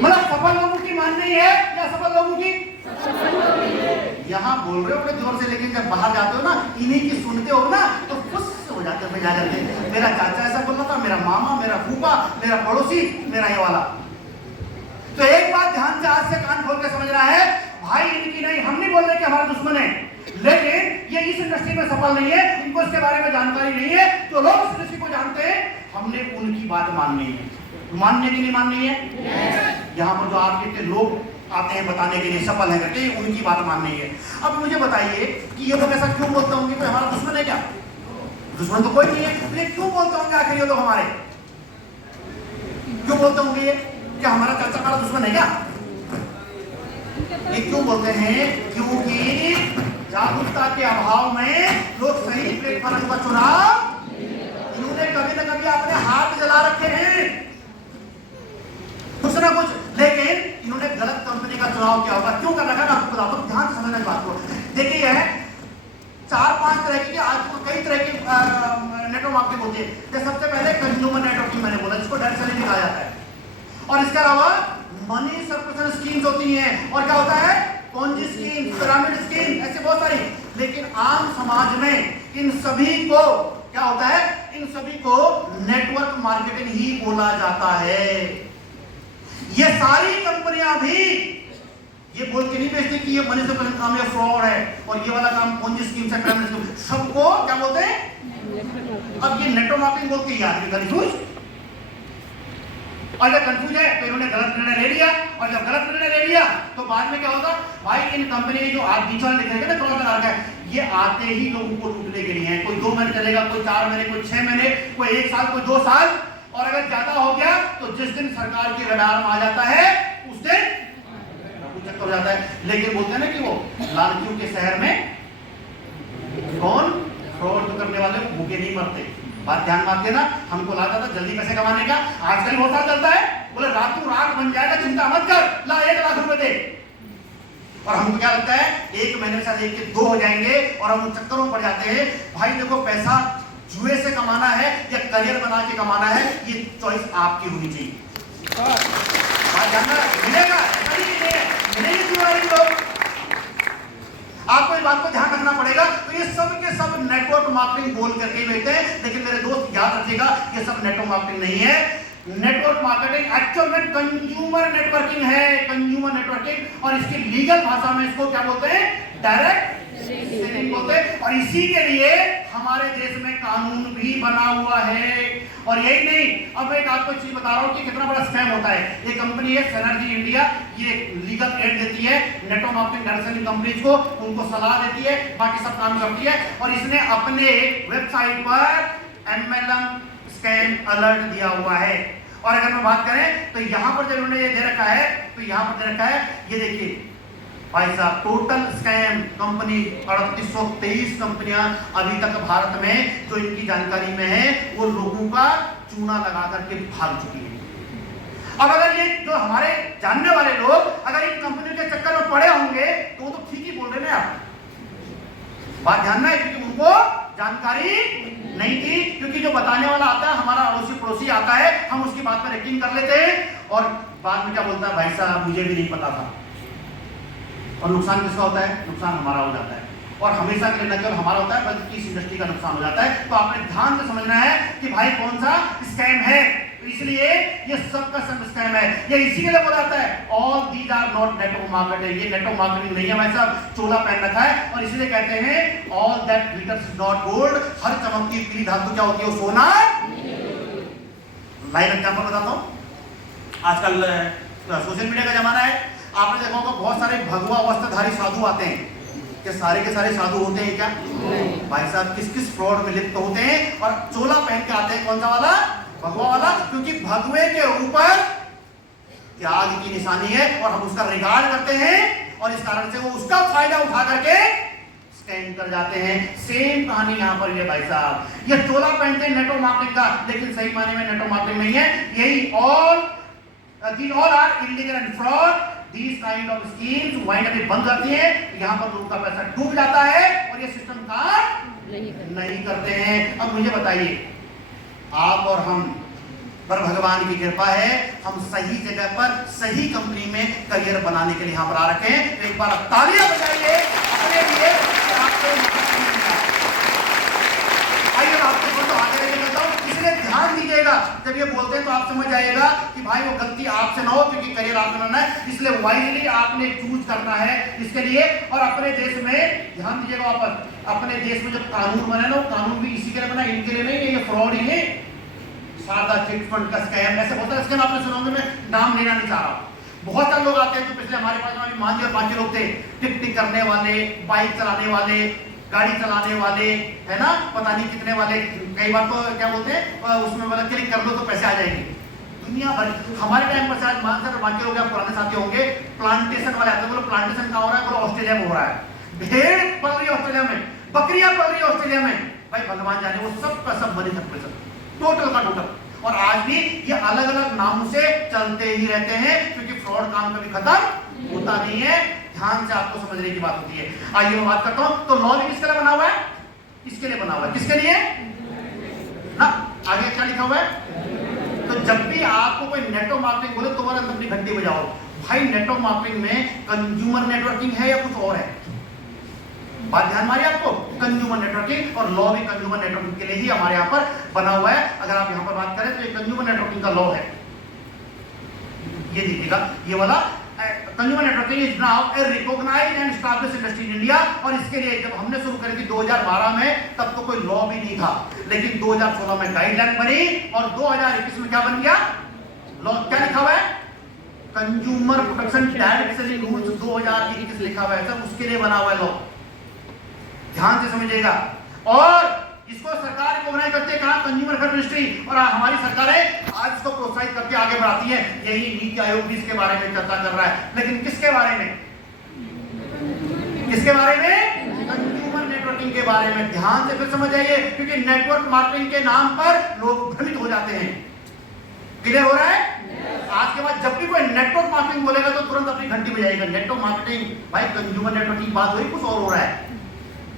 मतलब सफल लोगों की माननी है या सफल लोगों की? यहाँ बोल रहे हो अपने जोर से, लेकिन जब बाहर जाते हो ना, इन्हीं की सुनते हो ना तो खुश हो जाते हो। जा करके मेरा चाचा ऐसा बोल रहा था, मेरा मामा, मेरा फूफा, मेरा पड़ोसी, मेरा ये वाला। तो एक बात ध्यान से आज से कान खोल के समझना है, भाई इनकी नहीं, हम नहीं बोल रहे कि हमारा दुश्मन है, लेकिन ये इस इंडस्ट्री में सफल नहीं है, इनको इसके बारे में जानकारी नहीं है। तो लोग इस इंडस्ट्री को जानते हैं, हमने उनकी बात माननी है। मानने की नहीं माननी है? यहाँ पर जो आपके लोग आते हैं बताने के लिए सफल है करके, उनकी बात माननी है। अब मुझे बताइए कि ये लोग ऐसा क्यों बोलते होंगे? कोई हमारा दुश्मन है क्या? दुश्मन तो कोई नहीं है, लेकिन क्यों बोलते होंगे आखिर ये लोग हमारे? क्यों बोलते होंगे ये? क्या हमारा चाचा हमारा दुश्मन है क्या? ये क्यों बोलते हैं? क्योंकि जागरूकता के अभाव में लोग सही प्लेटफॉर्म का चुनाव, इन्होंने कभी ना कभी अपने हाथ जला रखे हैं कुछ ना कुछ, लेकिन इन्होंने गलत कंपनी का चुनाव किया होगा। क्यों कर रखा है ना, आपको बताता हूं, ध्यान से समझना इस बात को। देखिए है 4-5 तरह की, आज कई तरह की नेटवर्क मार्केटिंग होती है। जैसे सबसे पहले कंज्यूमर नेटवर्किंग मैंने बोला, जिसको डायरेक्ट सेलिंग कहा जाता है, और इसके अलावा मनी सर्कुलेशन स्कीम्स होती हैं, और क्या होता है, पोंजी स्कीम, पिरामिड स्कीम, ऐसे बहुत सारी। लेकिन आम समाज में इन सभी को क्या होता है, इन सभी को नेटवर्क मार्केटिंग ही बोला जाता है। ये सारी कंपनियां भी ये बोल के नहीं बेचती कि ये मनी सर्कुलेशन काम या फ्रॉड है, और ये वाला काम पोंजी स्कीम से, पिरामिड स्कीम, सबको क्या बोलते हैं। अब ये नेटवर्क मार्केटिंग बोल के यार कंफ्यूज, और जब कंफ्यूज है तो इन्होंने गलत निर्णय ले लिया, और जब गलत निर्णय ले लिया तो बाद में क्या होगा भाई, इन कंपनी जो आप बीच वाले लिखेंगे ना क्रॉस लगा के, ये आते ही लोगों को लूटने के लिए हैं। कोई 2 महीने चलेगा, कोई 4 महीने, कोई 6 महीने, कोई 1 साल, कोई 2 साल, और अगर ज्यादा हो गया तो जिस दिन सरकार की रडार में आ जाता है उस दिन चक्कर हो जाता है। लेकिन बोलते हैं ना कि वो लालचियों के शहर में कौन फ्रॉड करने वाले भूखे नहीं मरते। बात ध्यान में देना, हमको लाता था जल्दी पैसे कमाने का, आजकल बहुत सारा चलता है, बोले रातों रात बन जाएगा, चिंता मत कर, ला 1 लाख रुपए दे। और हमको क्या लगता है 1 महीने से लेके 2 हो जाएंगे, और हम उन चक्करों में पड़ जाते हैं। भाई देखो, पैसा जुए से कमाना है या करियर बना के कमाना है, ये चॉइस आपकी होनी चाहिए। मिलेगा मिलेगी जुए वाले लोग, आपको इस बात को ध्यान रखना पड़ेगा। तो ये सब के सब नेटवर्क मार्केटिंग बोल करके बैठे हैं, लेकिन मेरे दोस्त याद रखिएगा, ये सब नेटवर्क मार्केटिंग नहीं है। नेटवर्क मार्केटिंग एक्चुअल में कंज्यूमर नेटवर्किंग है, कंज्यूमर नेटवर्किंग, और इसकी लीगल भाषा में इसको क्या बोलते हैं, डायरेक्ट सेलिंग बोलते हैं। और इसी के लिए हमारे देश में कानून भी बना हुआ है। और यही नहीं, अब एक आपको चीज बता रहा हूं कि कितना बड़ा स्कैम होता है। ये कंपनी है सिनर्जी इंडिया, ये लीगल एड देती है नेटवर्क मार्केटिंग डायरेक्ट कंपनीज को, उनको सलाह देती है, बाकी सब काम करती है। और इसने अपने वेबसाइट पर MLM स्कैम अलर्ट दिया हुआ है। और अगर मैं बात करें तो यहां पर जो इन्होंने ये दे रखा है, तो यहां पर दे रखा है, ये देखिए भाई साहब, टोटल स्कैम कंपनी 3823 कंपनियां अभी तक भारत में जो इनकी जानकारी में है, वो लोगों का चूना लगा करके भाग चुकी है। अब अगर ये जो हमारे जानने वाले लोग अगर इन कंपनियों के चक्कर में पड़े होंगे तो वो तो ठीक ही बोल रहे हैं। आप बात ध्यान में, क्योंकि उनको जानकारी नहीं थी, क्योंकि जो बताने वाला आता है हमारा अड़ोसी पड़ोसी आता है, हम उसकी बात पर यकीन कर लेते हैं, और बाद में क्या बोलता है, भाई साहब मुझे भी नहीं पता था। और नुकसान किसका होता है, नुकसान हमारा हो जाता है, और हमेशा के लिए न केवल हमारा होता है बल्कि इस इंडस्ट्री का नुकसान हो जाता है। तो आपने ध्यान से समझना है कि भाई कौन सा स्कैम है, तो इसलिए ये सब का सब स्कैम है। ये इसी के लिए बोला जाता है all these are not network marketing, ये नेटवर्क मार्केटिंग नहीं है भाई साहब, चोला पहन रखा है। और इसलिए कहते हैं all that glitters is not gold, हर चमकती पीली धातु क्या होती है, वो सोना। लाइव एग्जांपल बताता हूं, आजकल सोशल मीडिया का जमाना है, आपने देखा होगा बहुत सारे भगवा वस्त्रधारी साधु आते हैं। क्या सारे के सारे साधु होते हैं क्या? भाई साहब किस किस फ्रॉड में लिप्त होते हैं, और चोला पहन के आते हैं, कौन सा वाला, भगवा वाला, क्योंकि भगवे के ऊपर त्याग की निशानी है और हम उसका रिगार्ड करते हैं, और इस कारण से वो उसका फायदा उठा करके स्कैम कर जाते हैं। सेम कहानी यहाँ पर ये भाई साहब, ये चोला पहनते हैं नेटवर्क मार्केटिंग का, लेकिन सही मायने में नेटवर्क मार्केटिंग नहीं है। यही all are illegal and fraud, these kind of schemes wind up बंद करती है, यहाँ पर लोगों का पैसा डूब जाता है और ये सिस्टम काम नहीं करते हैं। अब मुझे बताइए, आप और हम पर भगवान की कृपा है, हम सही जगह पर सही कंपनी में करियर बनाने के लिए यहाँ पर आ रखे हैं। तो एक बार तालियां बजाइए अपने लिए। आइए आपको फोटो आगे लेके चलता हूं, इसलिए ध्यान दीजिएगा, जब ये बोलते हैं तो आप समझ जाइएगा कि भाई वो गलती आपसे ना हो, क्योंकि करियर आपने बनाना है, इसलिए वाइजली आपने चूज करना है इसके लिए। और अपने देश में ध्यान दीजिएगा, वापस अपने देश में जो कानून बने ना, वो कानून भी इसी के लिए बना, इनके लिए नहीं, ये फ्रॉड ही है, सादा चिट फंड का स्कैम, ऐसे बहुत सारे स्कैम आपने सुना, मैं नाम लेना नहीं चाह रहा। बहुत सारे लोग आते हैं जो पिछले हमारे पास मान लीजिए 5 लोग थे, टिक करने वाले, बाइक चलाने वाले, गाड़ी चलाने वाले, है ना, पता नहीं कितने वाले, कई बार तो क्या बोलते हैं उसमें मतलब क्लिक कर लो तो पैसे आ जाएंगे। दुनिया भर हमारे टाइम पर शायद मान सर बाकी लोग पुराने साथी होंगे, प्लांटेशन वाले आते हैं, बोलो प्लांटेशन कहाँ हो रहा है, बोलो ऑस्ट्रेलिया में हो रहा है। भेड़ पल रही है ऑस्ट्रेलिया में, बकरियां पल रही है ऑस्ट्रेलिया में, भाई भगवान जाने वो सब का सब बनी सकते सब, टोटल का टोटल। और आज भी ये अलग अलग नामों से चलते ही रहते हैं, क्योंकि फ्रॉड काम कभी खत्म होता नहीं है। ध्यान से आपको समझने की बात होती है। आइए मैं बात करता हूं, तो लॉ भी किसके लिए बना हुआ है? किसके लिए बना हुआ है? किसके लिए ना? आगे क्या लिखा हुआ है? तो जब भी आपको कोई नेटवर्क मार्केटिंग बोले तो तुरंत अपनी घंटी बजाओ। भाई नेटवर्क मार्केटिंग में कंज्यूमर नेटवर्किंग है या कुछ और है? बात ध्यान मारिए आपको, कंज्यूमर नेटवर्किंग और लॉ भी कंज्यूमर नेटवर्किंग के लिए ही हमारे यहाँ पर बना हुआ है। अगर आप यहाँ पर बात करें तो ये कंज्यूमर नेटवर्किंग का लॉ है, ये देखिएगा, ये वाला consumer networking is now a recognised and established industry in India. और इसके लिए जब हमने शुरू करी थी 2012 में, तब तो कोई लॉ भी नहीं था, लेकिन 2016 में गाइडलाइन बनी और 2021 में क्या बन गया? लॉ। क्या लिखा हुआ है? Consumer protection direct selling rules 2021 लिखा हुआ है सर, उसके लिए बना हुआ है लॉ। ध्यान से समझिएगा। और इसको सरकार रिकॉग्नाइज करती है, कहां? Consumer federal ministry. और हमारी सरकारें आज इसको प्रोत्साहित करके आगे बढ़ाती है। यही नीति आयोग भी इसके बारे में चर्चा कर रहा है, लेकिन किसके बारे में? किसके बारे में? कंज्यूमर नेटवर्किंग के बारे में। ध्यान से फिर समझ आइए, क्योंकि नेटवर्क मार्केटिंग के नाम पर लोग भ्रमित हो जाते हैं। क्लियर हो रहा है? आज के बाद जब भी कोई नेटवर्क मार्केटिंग बोलेगा तो तुरंत अपनी घंटी बजाएगा। नेटवर्क मार्केटिंग, भाई कंज्यूमर नेटवर्किंग बात हो रही, कुछ और हो रहा है।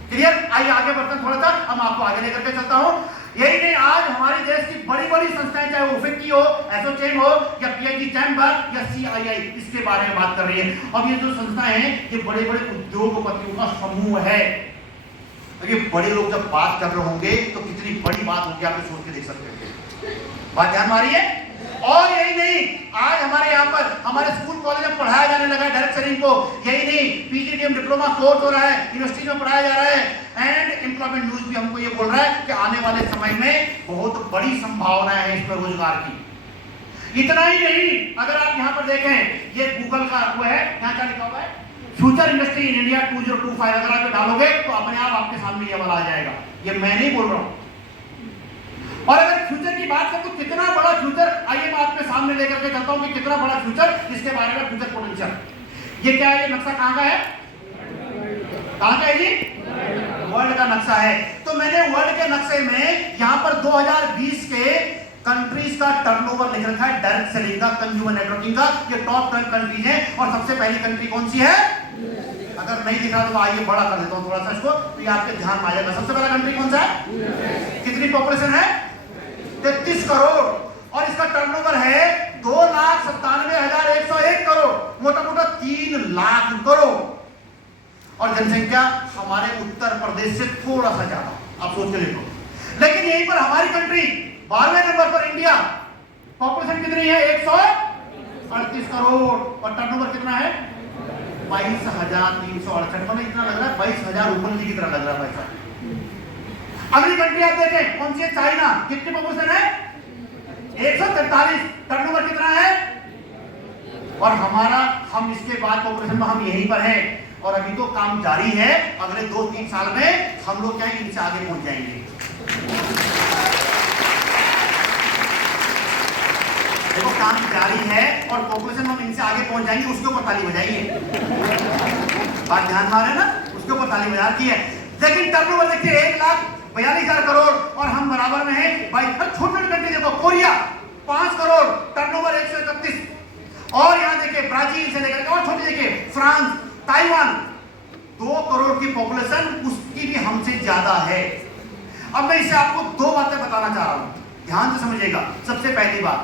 क्लियर? आइए आगे बढ़ते हैं थोड़ा सा, हम आपको आगे लेकर के चलता हूं। यही नहीं, आज हमारे देश की बड़ी बड़ी संस्थाएं, चाहे वो फिक्की हो, एसोचैम हो, या पीआईटी चैम्बर या सीआईआई, इसके बारे में बात कर रही है। अब ये जो संस्थाएं हैं, ये बड़े बड़े उद्योगपतियों का समूह है। तो ये बड़े लोग जब बात कर रहे होंगे तो कितनी बड़ी बात होगी, आप सोच के देख सकते हैं। बात ध्यान मारिए। और यही नहीं, आज हमारे यहाँ पर हमारे स्कूल कॉलेज में पढ़ाया जाने लगा है डायरेक्ट सेलिंग को। यही नहीं, पीजीडीएम डिप्लोमा कोर्स हो रहा है, यूनिवर्सिटी में पढ़ाया जा रहा है। एंड एम्प्लॉयमेंट न्यूज भी हमको ये बोल रहा है कि आने वाले समय में बहुत बड़ी संभावना है इस पर रोजगार की। इतना ही नहीं, अगर आप यहाँ पर देखें, ये गूगल का वो है, यहाँ क्या लिखा हुआ है? Future industry in India 2025। अगर आप डालोगे तो अपने आप आपके सामने ये वाला आ जाएगा। ये मैं नहीं बोल रहा हूँ। और अगर फ्यूचर की बात करें तो कितना बड़ा फ्यूचर, आइए मैं आपके सामने लेकर के चलता हूं कि कितना बड़ा फ्यूचर, इसके बारे में फ्यूचर पोटेंशियल। ये क्या है? ये नक्शा कहां का है? कहां का है जी? वर्ल्ड का नक्शा है। तो मैंने वर्ल्ड के नक्शे में यहां पर 2020 के कंट्रीज का टर्नओवर लिख रखा है, डायरेक्ट सेलिंग का, कंज्यूमर नेटवर्किंग का। ये टॉप 12 कंट्री है। और सबसे पहली कंट्री कौन सी है? अगर नहीं दिख रहा तो आइए बड़ा कर देता हूं थोड़ा सा इसको, तो ये आपके ध्यान में आ जाएगा। सबसे पहला कंट्री कौन सा है? कितनी पॉपुलेशन है? 33 करोड़। और इसका टर्नओवर है 2,97,101 करोड़, मोटा मोटा 3 लाख करोड़। और जनसंख्या हमारे उत्तर प्रदेश से थोड़ा सा ज्यादा, आप सोच के देखो। लेकिन यहीं पर हमारी कंट्री 12वें नंबर पर, इंडिया, पॉपुलेशन कितनी है? 138 करोड़। और टर्नओवर कितना है? 22,368। मतलब इतना लग रहा है 22,000 रूपये की तरह लग रहा है पैसा। अगली कंट्री आप देखें, कौन सी है? चाइना। कितनी पॉपुलेशन है? 143। टर्नओवर कितना है? और हमारा, हम इसके बाद पॉपुलेशन में हम यहीं पर हैं। और अभी तो काम जारी है, अगले 2-3 साल में हम लोग क्या है, इनसे आगे पहुंच जाएंगे। देखो काम जारी है और पॉपुलेशन हम इनसे आगे पहुंच जाएंगे, उसके ऊपर ताली बजाइए। बात ध्यान मारे ना, उसके ऊपर ताली बजा की है। लेकिन टर्नओवर देखिए 1,42,000 करोड़ और हम बराबर में हैं। भाई छोटी कंट्री देखो, कोरिया 5 करोड़, टर्नओवर 131। और यहाँ देखिए ब्राजील से लेकर, और छोटी देखिए फ्रांस, ताइवान, 2 करोड़ की पॉपुलेशन, उसकी भी हमसे ज्यादा है। अब मैं इससे आपको 2 बातें बताना चाह रहा हूं, ध्यान से समझिएगा। सबसे पहली बात,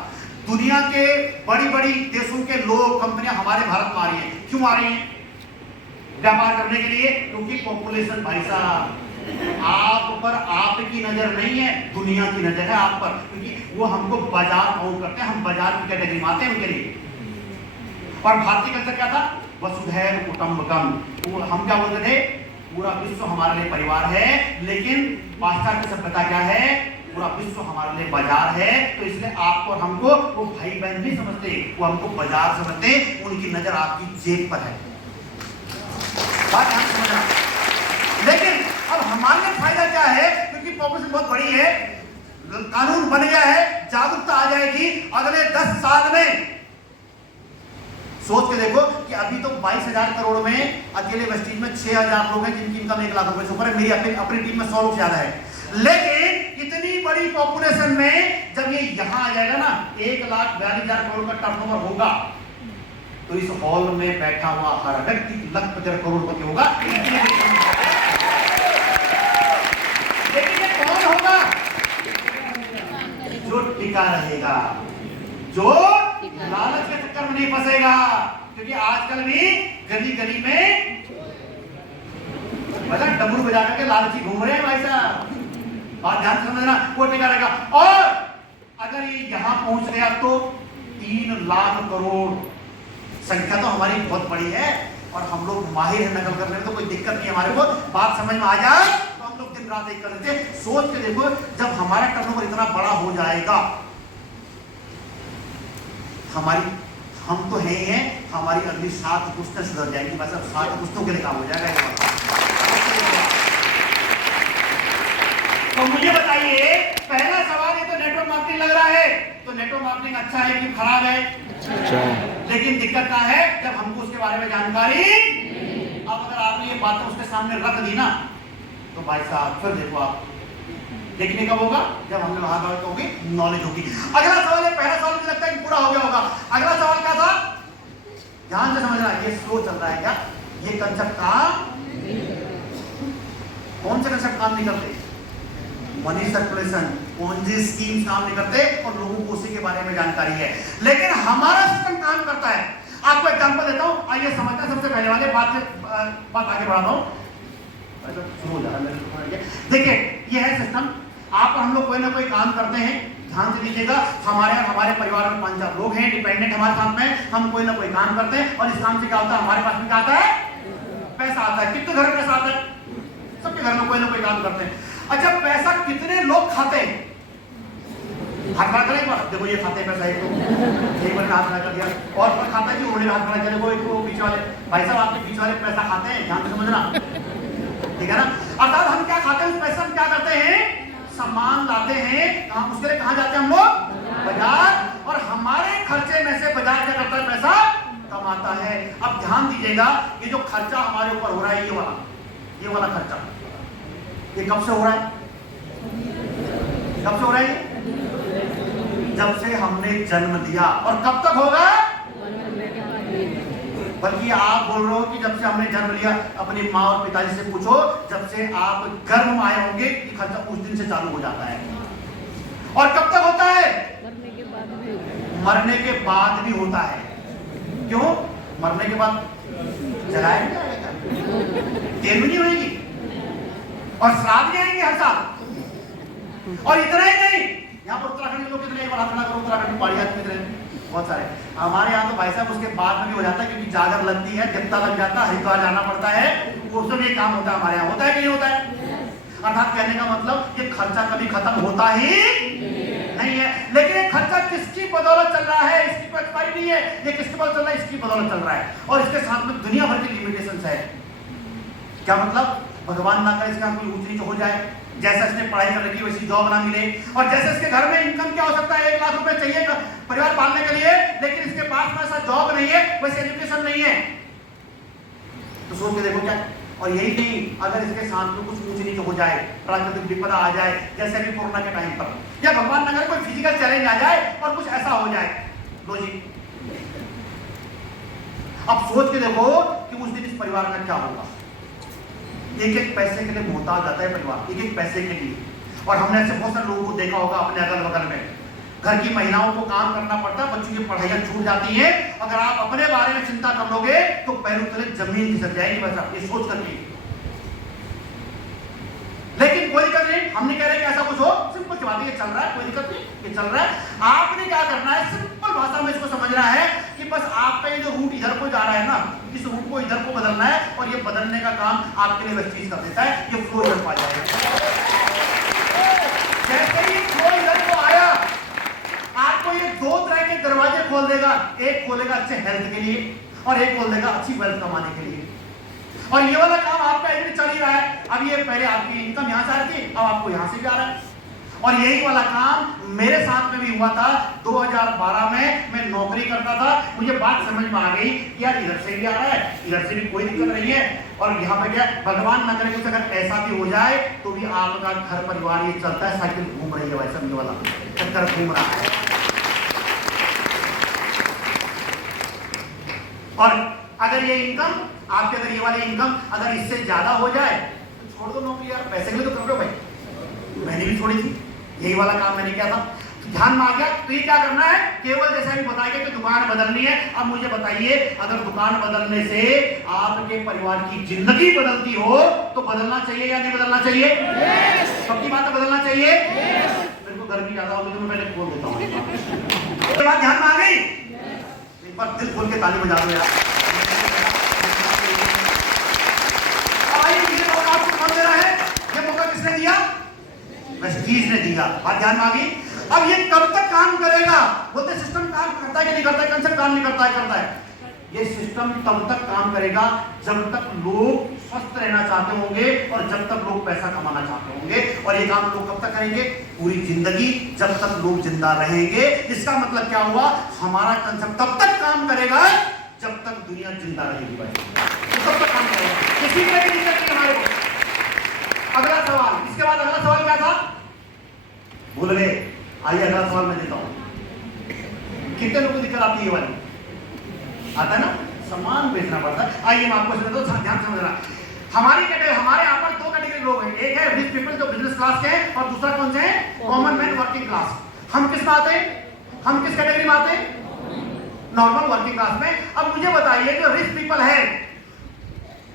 दुनिया के बड़ी बड़ी देशों के लोग, कंपनियां हमारे भारत में आ रही हैं। क्यों आ रही हैं? व्यापार करने के लिए, क्योंकि पॉपुलेशन, भाई साहब आप पर आपकी नजर नहीं है, दुनिया की नजर है आप पर, क्योंकि वो हमको बाजार काउंट करते हैं, हम बाजार की कैटेगरी में आते हैं उनके लिए। और भारतीय कल्चर क्या था? वसुधैव कुटुंबकम। तो हम क्या बोलते थे? पूरा विश्व हमारे लिए परिवार है। लेकिन पाश्चात्य सभ्यता क्या है? पूरा विश्व हमारे लिए बाजार है। तो इसलिए आपको और हमको वो भाई बहन नहीं समझते, वो हमको बाजार समझते, उनकी नजर आपकी जेब पर है। बात ध्यान से समझना। लेकिन अब हमारे लिए फायदा क्या है? क्योंकि पॉपुलेशन बहुत बड़ी है, कानून बन गया है, जागरूकता आ जाएगी। अगले 10 साल में सोच के देखो कि अभी तो 22,000 करोड़ में अकेले वेस्टीज में 6,000 लोग हैं जिनकी इनकम 1 लाख रुपए से ऊपर है। मेरी अपनी टीम में 100 लोग ज्यादा है, लेकिन इतनी बड़ी पॉपुलेशन में जब ये यहां आ जाएगा ना, 1,42,000 करोड़ का टर्नओवर होगा, तो इस हॉल में बैठा हुआ हर व्यक्ति लखपति करोड़पति होगा। लेकिन ये कौन होगा? जो टिका रहेगा, जो लालच के चक्कर में नहीं फंसेगा। क्योंकि आजकल भी गली गली में मतलब डमरू बजा करके लालची घूम रहे हैं भाई साहब, बात ध्यान से समझना, वो टिका रहेगा। और अगर ये यहां पहुंच गया तो 3 लाख करोड़ संख्या तो हमारी बहुत बड़ी है और हम लोग माहिर हैं नकल करने में, तो कोई दिक्कत नहीं हमारे को। बात समझ में आ जाए तो हम लोग दिन रात एक कर लेते। सोच के देखो, जब हमारा टर्नओवर इतना बड़ा हो जाएगा, हम तो हैं, हमारी अगली 7 पुस्तकें सुधर जाएंगी, बस अब 7 पुस्तकों के लिए काम हो जाएगा। तो मुझे बताइए, पहला सवाल, ये तो नेटवर्क मार्केटिंग लग रहा है, तो नेटवर्क मार्केटिंग अच्छा है कि खराब है? अच्छा है। लेकिन दिक्कत क्या है? जब हमको उसके बारे में जानकारी, अब अगर आपने ये बातें उसके सामने रख दी ना, तो भाई साहब फिर देखो आप देखने कब होगा? जब हमने वहां बात होगी, नॉलेज होगी। अगला सवाल है, पहला सवाल मुझे लगता है कि पूरा हो गया होगा। अगला सवाल क्या था? ध्यान से समझना, ये स्लो चल रहा है क्या? ये कंसेप्ट काम, कौन से कंसेप्ट काम नहीं करते? मनी सर्कुलेशन, पोंजी स्कीम काम नहीं करते और लोगों को उसी के बारे में जानकारी है। लेकिन हमारा सिस्टम काम करता है। आपको एग्जांपल देता हूं, आइए समझते हैं। सबसे पहले वाले बात आगे बढ़ाता हूं। देखिए, ये है सिस्टम। आप हम लोग कोई ना कोई काम करते हैं, ध्यान से दीजिएगा। हमारे परिवार में 5-4 लोग हैं, डिपेंडेंट हमारे साथ में, हम कोई ना कोई काम करते हैं और इस काम से क्या होता है? हमारे पास में क्या आता है? पैसा आता है। कितने घर में पैसा आता है? सबके घर में कोई ना कोई काम करते हैं। अच्छा, पैसा कितने लोग खाते हैं? हाथ खड़ा करें एक बार, देखो ये खाते हैं पैसा, एक बार हाथ खड़ा कर दिया, और कोई खाता है कि उन्होंने हाथ खड़ा किया, देखो पीछे वाले भाई साहब, आपके पीछे वाले पैसा खाते हैं, ध्यान से समझना, ठीक है ना? अर्थात हम क्या खाते हैं? उस पैसा हम क्या करते हैं? सामान लाते हैं। हम उसके लिए कहां जाते हैं? हम लोग बाजार। और हमारे खर्चे में से बाजार क्या करता है? पैसा कमाता है। अब ध्यान दीजिएगा, ये जो खर्चा हमारे ऊपर हो रहा है, ये वाला खर्चा, ये कब से हो रहा है? कब से हो रहा है? जब से हमने जन्म लिया। और कब तक होगा? बल्कि आप बोल रहे हो कि जब से हमने जन्म लिया। अपनी माँ और पिताजी से पूछो, जब से आप गर्भ में आए होंगे, कि खर्चा उस दिन से चालू हो जाता है। और कब तक होता है? मरने के बाद भी होता है। क्यों? मरने के बाद जलाएंगे, देर नहीं होगी और श्राद्ध भी आएंगे हर साल। और इतना ही नहीं, यहाँ पर उत्तराखंड के लोग कितने, एक बार हाथ खड़ा करो, उत्तराखंड में पहाड़ी आदमी कितने, बहुत सारे। हमारे यहाँ तो भाई साहब उसके बाद में भी हो जाता है, क्योंकि जागर लगती है, देवता लग जाता है, हरिद्वार जाना पड़ता है, वो सब ये काम होता है हमारे यहाँ। होता है कि नहीं होता है? अर्थात कहने का मतलब, ये खर्चा कभी खत्म होता ही नहीं है। लेकिन ये खर्चा किसकी बदौलत चल रहा है? इसकी कोई एक्सपायरी नहीं है। ये किसकी बदौलत चल रहा है? इसकी बदौलत चल रहा है। और इसके साथ में दुनिया भर की लिमिटेशंस है। क्या मतलब? भगवान ना करे इसका कोई ऊंच नीच हो जाए, जैसा इसने पढ़ाई कर रखी वैसी जॉब ना मिले, और जैसे इसके घर में इनकम क्या हो सकता है? 1 लाख रुपए चाहिए परिवार पालने के लिए, लेकिन इसके पास में ऐसा जॉब नहीं है, वैसे एजुकेशन नहीं है। तो सोच के देखो क्या। और यही नहीं, अगर इसके साथ में कुछ ऊंच नीच हो जाए, प्राकृतिक विपदा आ जाए, जैसे भी कोरोना के टाइम पर, या भगवान ना करे कोई फिजिकल चैलेंज आ जाए और कुछ ऐसा हो जाए, लो जी, अब सोच के देखो कि उस दिन इस परिवार का क्या होगा। एक एक पैसे के लिए मोहताज आता है परिवार, एक एक पैसे के लिए। और हमने ऐसे बहुत सारे लोगों को देखा होगा अपने अगल बगल में। घर की महिलाओं को काम करना पड़ता है, बच्चों की पढ़ाइयां छूट जाती हैं। अगर आप अपने बारे में चिंता कर लोगे तो पैरों तले जमीन खिसक जाएगी, बस आप ये सोच करके। लेकिन कोई दिक्कत नहीं, हम नहीं कह रहे कि ऐसा कुछ हो, सिंपल सी बात है, ये चल रहा है, कोई दिक्कत नहीं, ये चल रहा है। आपने क्या करना है, सिंपल भाषा में इसको समझना है कि बस आपका ये जो रूट इधर को जा रहा है ना, इस रूट को इधर को बदलना है, और ये बदलने का काम आपके लिए वेस्टीज कर देता है। ये फ्लो इधर पा जाएगा। जैसे ही फ्लो इधर को आया, आपको ये 2 तरह के दरवाजे खोल देगा। एक खोलेगा अच्छे हेल्थ के लिए, और एक खोल देगा अच्छी वेल्थ कमाने के लिए। और ये वाला काम आपका इधर चल ही रहा है। अब ये पहले आपकी इनकम यहां से आ रही थी, अब आपको यहां से भी आ रहा है। और यही वाला काम मेरे साथ में भी हुआ था 2012 में। मैं नौकरी करता था, मुझे बात समझ में आ गई कि यार इधर से भी आ रहा है, इधर से भी कोई दिक्कत नहीं है, और यहाँ पे क्या भगवान न करे कुछ अगर ऐसा भी हो जाए तो भी आपका घर परिवार ये चलता है, साइकिल घूम रही है भाई साहब, ये वाला चक्कर घूम रहा है। और अगर ये इनकम आपके, अगर ये वाली इनकम अगर इससे ज्यादा हो जाए तो छोड़ दो नौकरी यार, पैसे के लिए तो कर रहे हो भाई। मैंने भी छोड़ी थी, यही वाला काम मैंने किया था, ध्यान में आ गया। तो ये क्या करना है, केवल जैसा भी बताया गया कि दुकान बदलनी है। अब मुझे बताइए, अगर दुकान बदलने से आपके परिवार की जिंदगी बदलती हो तो बदलना चाहिए या नहीं बदलना चाहिए? सबकी बात बदलना चाहिए। मेरे को गर्मी ज्यादा होगी तो मैं पहले खोल देता हूँ। ये बात ध्यान में आ गई? एक बार दिल खोल के ताली बजा दो यार। आपको कौन दे रहा है? ये मौका किसने दिया? वेस्टीज ने दिया। बात ध्यान में आ गई? अब ये कब तक काम करेगा? बोलते सिस्टम काम करता है कि नहीं करता है? कंसेप्ट काम नहीं करता है, करता है। ये सिस्टम तब तक काम करेगा जब तक लोग स्वस्थ रहना चाहते होंगे और जब तक लोग पैसा कमाना चाहते होंगे। और ये काम लोग कब तक करेंगे? पूरी जिंदगी, जब तक लोग जिंदा रहेंगे। इसका मतलब क्या हुआ? हमारा कंसेप्ट तब तक काम करेगा जब तक दुनिया जिंदा रहेगी भाई, तो तब तक काम करेगा। किसी में भी दिक्कत नहीं हमारे को। अगला सवाल, इसके बाद अगला सवाल क्या था? भूल गए? आइए अगला सवाल मैं देता हूं। कितने लोगों को दिक्कत आती है ये वाली? आता है ना, सामान बेचना पड़ता है। आइए मैं आपको समझाता हूं, ध्यान समझना। हमारी कैटेगरी, हमारे यहाँ पर दो कैटेगरी लोग हैं। एक है रिच पीपल जो बिजनेस क्लास के हैं, और दूसरा कौन से हैं? Common man, working class. हम किस में आते हैं? हम किस कैटेगरी में आते हैं? नॉर्मल वर्किंग क्लास में। अब मुझे बताइए, जो रिच पीपल है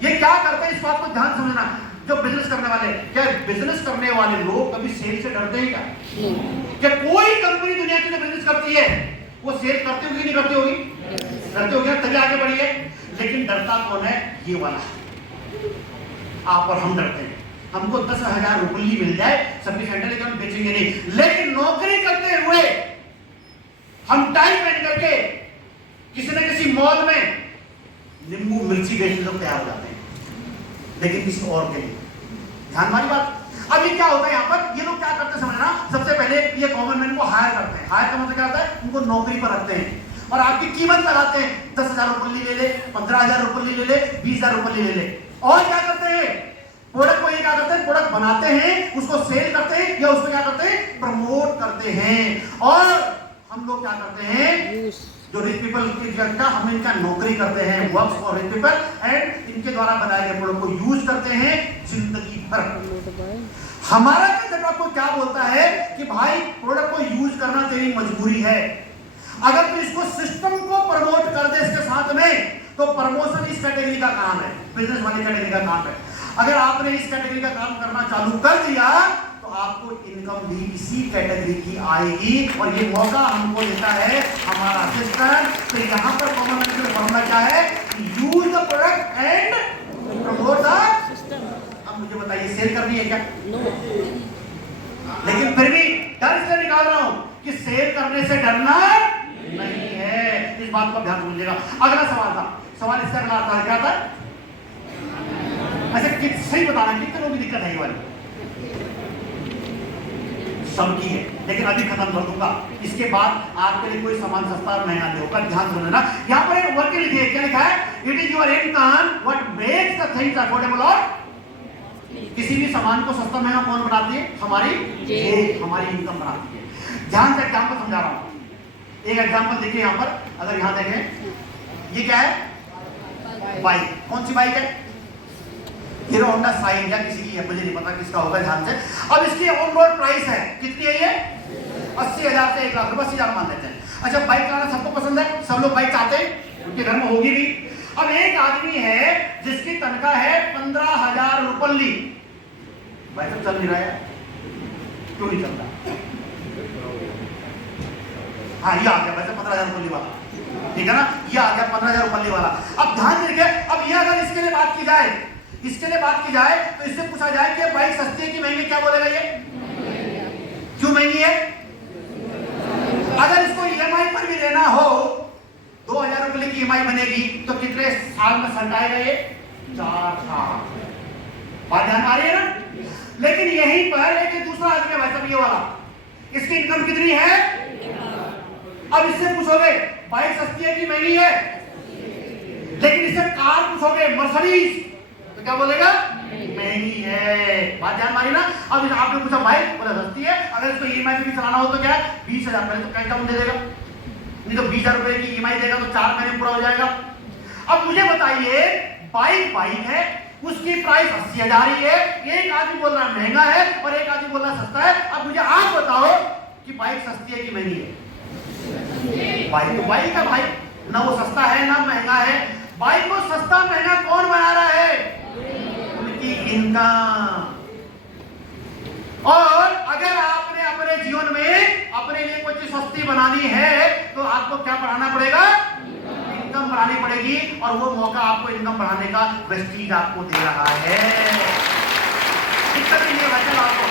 ये क्या करते हैं? इस बात को ध्यान समझना। जो बिजनेस करने वाले, क्या बिजनेस करने वाले लोग कभी सेल से डरते हैं क्या? क्या कोई कंपनी दुनिया की जो बिजनेस करती है वो सेल करती होगी नहीं करती होगी? करती होगी, तभी आगे बढ़ी है। लेकिन डरता कौन है? ये वाला। आप और हम डरते हैं। हमको 10,000 रुपये मिल जाए सबकी सेंटर, लेकिन हम बेचेंगे नहीं। लेकिन नौकरी करते हुए हम टाई पहन करके किसी न किसी मॉल में नींबू मिर्ची बेचने को तैयार हो जाते हैं, लेकिन किसी और के लिए। ध्यान मारी बात। अब ये क्या होता है यहाँ पर? ये लोग क्या करते हैं समझना। सबसे पहले ये कॉमन मैन को हायर करते हैं। हायर का मतलब क्या होता है? उनको नौकरी पर रखते हैं और आपकी कीमत लगाते हैं। 10,000 रुपये ले ले, 15,000 रुपये ले ले, 20,000 रुपये ले ले। और क्या करते हैं? प्रोडक्ट को ये क्या करते हैं? प्रोडक्ट बनाते हैं, उसको सेल करते हैं या उसको क्या करते हैं? प्रमोट करते हैं। और हम लोग क्या करते हैं? जो रिच पीपल का, हम इनका नौकरी करते हैं, works for rich people, and इनके द्वारा बनाए गए प्रोडक्ट को यूज करते हैं जिंदगी भर। हमारा कंसेप्ट आपको क्या बोलता है कि भाई प्रोडक्ट को यूज करना तेरी मजबूरी है। अगर तू इसको सिस्टम को प्रमोट कर दे इसके साथ में, तो प्रमोशन इस कैटेगरी का काम है, बिजनेस वाली कैटेगरी का काम है। अगर आपने इस कैटेगरी का काम करना चालू कर दिया तो आपको इनकम भी इसी कैटेगरी की आएगी। और ये मौका हमको देता है हमारा सिस्टम। तो यहाँ पर कॉमन मैन का फॉर्मूला क्या है? Use the product and promote the system. अब मुझे बताइए, सेल करनी है क्या? लेकिन फिर भी डर इसलिए निकाल रहा हूं कि सेल करने से डरना नहीं है। इस बात को ध्यान रखिएगा। अगला सवाल था, सवाल इससे अगला आता है, क्या था? अच्छा सही बताना, कितने लोगों की दिक्कत है ये वाली? सबकी है, लेकिन अभी खत्म कर दूंगा। इसके बाद आपके लिए कोई सामान सस्ता और महंगा नहीं होगा। ध्यान समझना। यहाँ पर एक वर्ड लिखिए, क्या लिखा है? It is your income what makes the things affordable. और किसी भी सामान को सस्ता महंगा कौन बनाती है? हमारी जेब, हमारी इनकम बनाती है। ध्यान से एग्जाम्पल समझा रहा हूं। एक एग्जाम्पल देखिए यहाँ पर, अगर यहाँ देखें, ये क्या है? बाइक। कौन सी बाइक है? हीरो होंडा शाइन या किसी की है, मुझे नहीं पता किसका होगा, ध्यान से। अब इसकी ऑन रोड प्राइस है कितनी है? ये 80,000 से 1,00,000 रुपये, 80,000 मान लेते हैं। अच्छा, बाइक चलाना सबको पसंद है, सब लोग बाइक चाहते हैं, उनके घर में होगी भी। अब एक आदमी है जिसकी तनख्वाह है 15,000 रुपये। भाई सब चल नहीं रहा है, क्यों नहीं चलता? हाँ, ये आ गया वैसे 15,000 रुपये वाला, ठीक है ना? ये आ गया 15,000 रुपये वाला। अब ध्यान से देखिए, अब ये अगर इसके लिए बात की जाए, तो इससे पूछा जाए कि बाइक सस्ती है कि महंगी, क्या बोलेगा ये? क्यों महंगी है? अगर इसको ईएमआई पर भी लेना हो, 2,000 रुपये की ईएमआई बनेगी, तो कितने साल में सटाएगा ये? 4 साल। बात ध्यान आ रही है ना? लेकिन यहीं पर एक दूसरा आदमी है भाई साहब, ये वाला, इसकी इनकम कितनी है? अब इससे पूछोगे बाइक सस्ती है कि महंगी है, लेकिन इससे कार पूछोगे मर्सिडीज तो क्या बोलेगा? महंगी है। बात ध्यान मारी ना। अब आपने पूछा बाइक, बोला सस्ती है, अगर इसको ईएमआई पे भी चलाना हो तो क्या 20,000 पहले तो कैश डाउन दे देगा, नहीं तो 20,000 रुपए की ईएमआई देगा तो 4 महीने पूरा हो जाएगा। अब मुझे बताइए, बाइक है, उसकी प्राइस 80,000 ही है, एक आदमी बोल रहा है महंगा है और एक आदमी बोल रहा है सस्ता है। अब मुझे आप बताओ कि बाइक सस्ती है कि महंगी है? बाइक तो बाइक है भाई, ना वो सस्ता है ना महंगा है। बाइक को सस्ता महंगा कौन बना रहा है? उनकी इनकम। और अगर आपने अपने जीवन में अपने लिए कोई चीज सस्ती बनानी है तो आपको क्या बढ़ाना पड़ेगा? इनकम बढ़ानी पड़ेगी। और वो मौका आपको इनकम बढ़ाने का प्रेस्टीज आपको दे रहा है। दिक्कत नहीं है वैसे आपको।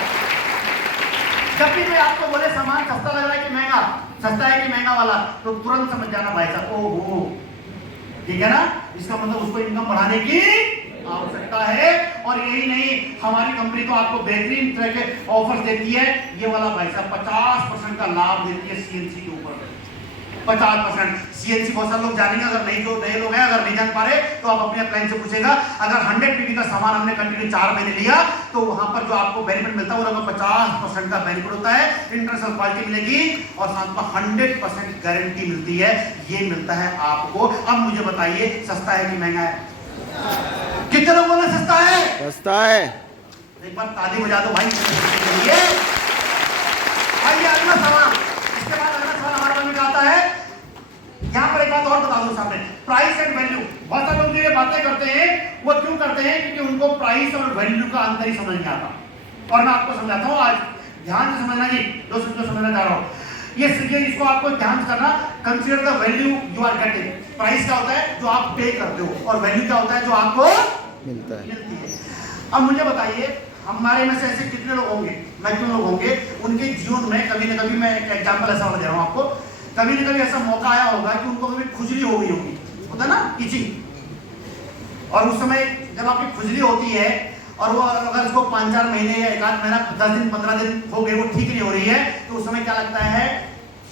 जब भी कोई आपको बोले सामान सस्ता लग रहा है कि महंगा, सस्ता है कि महंगा वाला, तो तुरंत समझ जाना भाई साहब, ओहो, ठीक है ना, इसका मतलब उसको इनकम बढ़ाने की आवश्यकता है। और यही नहीं, हमारी कंपनी तो आपको बेहतरीन तरह के ऑफर्स देती है। ये वाला भाई साहब 50% का लाभ देती है सीएनसी के ऊपर, 50%। सीएनसी बहुत सारे लोग जानेंगे, अगर नहीं, जो नए लोग हैं अगर नहीं जान पा रहे तो आप अपने क्लाइंट से पूछेगा। अगर 100 पीवी का सामान हमने कंटिन्यू 4 महीने लिया तो वहां पर जो आपको बेनिफिट मिलता है वो लगभग 50% का बेनिफिट होता है। इंटरनेशनल क्वालिटी मिलेगी और साथ में 100% गारंटी मिलती है। ये मिलता है आपको। अब मुझे बताइए, सस्ता है कि महंगा है? कितने लोग बोले सस्ता है? सस्ता है। एक बार ताली बजा दो भाई। आइए अगला सवाल। इसके बाद अगला सवाल हमारे मन में आता है, यहाँ पर एक बात और बता दो सामने, प्राइस एंड वैल्यू। बहुत सारे लोग जो ये बातें करते हैं वो क्यों करते हैं? क्योंकि उनको प्राइस और वैल्यू का अंतर ही समझ नहीं आता। और मैं आपको समझाता हूँ आज, ध्यान से समझना जी, जो समझना चाह रहा हूँ ये इसको आपको ध्यान से करना। Consider the value you are getting. Price क्या होता है? जो आप पे करते हो, और वैल्यू क्या होता है? जो आपको मिलती है। अब मुझे बताइए, हमारे में से ऐसे कितने लोग होंगे, मैक्सिमम लोग होंगे, उनके जीवन में कभी न कभी, मैं एक एग्जांपल ऐसा दे रहा हूँ आपको, कभी न कभी ऐसा मौका आया होगा कि उनको कभी खुजली हो गई होगी, होता है ना, इचिंग। और उस समय जब आपकी खुजली होती है और वो अगर इसको 5-4 महीने या 1 आध महीना, 10 दिन 15 दिन हो गए, वो ठीक नहीं हो रही है, तो उस समय क्या लगता है?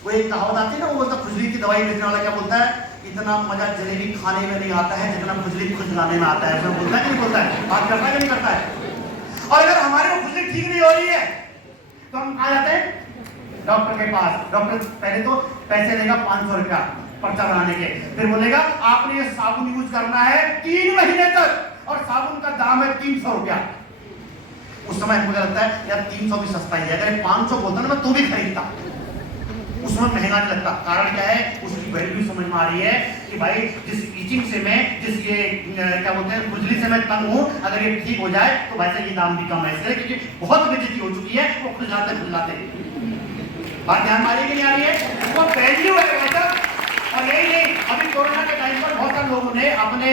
वो एक कहावत आती है ना, वो बोलता खुजली की दवाई बेचने वाला क्या बोलता है? इतना मजा जलेबी खाने में नहीं आता है जितना खुजली खुजलाने में आता है। ऐसा बोलता है कि नहीं बोलता है? बात करता है कि नहीं करता है? और अगर हमारे वो खुजली ठीक नहीं हो रही है तो हम आ जाते हैं डॉक्टर के पास। डॉक्टर पहले तो पैसे लेगा 500 रुपया पर्चा बनाने के, फिर बोलेगा आपने ये साबुन यूज करना है 3 महीने तक, और साबुन का दाम है 300 रुपया। उस समय मुझे लगता है यार 300 भी सस्ता ही है, अगर 500 बोलता ना मैं तो भी खरीदता, उसमें महंगा नहीं लगता। कारण क्या है? उसकी वैल्यू समझ में आ रही है कि भाई जिस इचिंग से मैं, जिस ये क्या बोलते हैं खुजली से मैं तंग हूं, अगर ये ठीक हो जाए तो वैसे ये दाम भी कम है, इसलिए क्योंकि बहुत बेइज्जती हो चुकी है, वो खुजलाते। बात ध्यान आ रही है कि नहीं आ रही है? वो वैल्यू है वैसा। और यही नहीं, अभी कोरोना के टाइम पर बहुत सारे लोगों ने अपने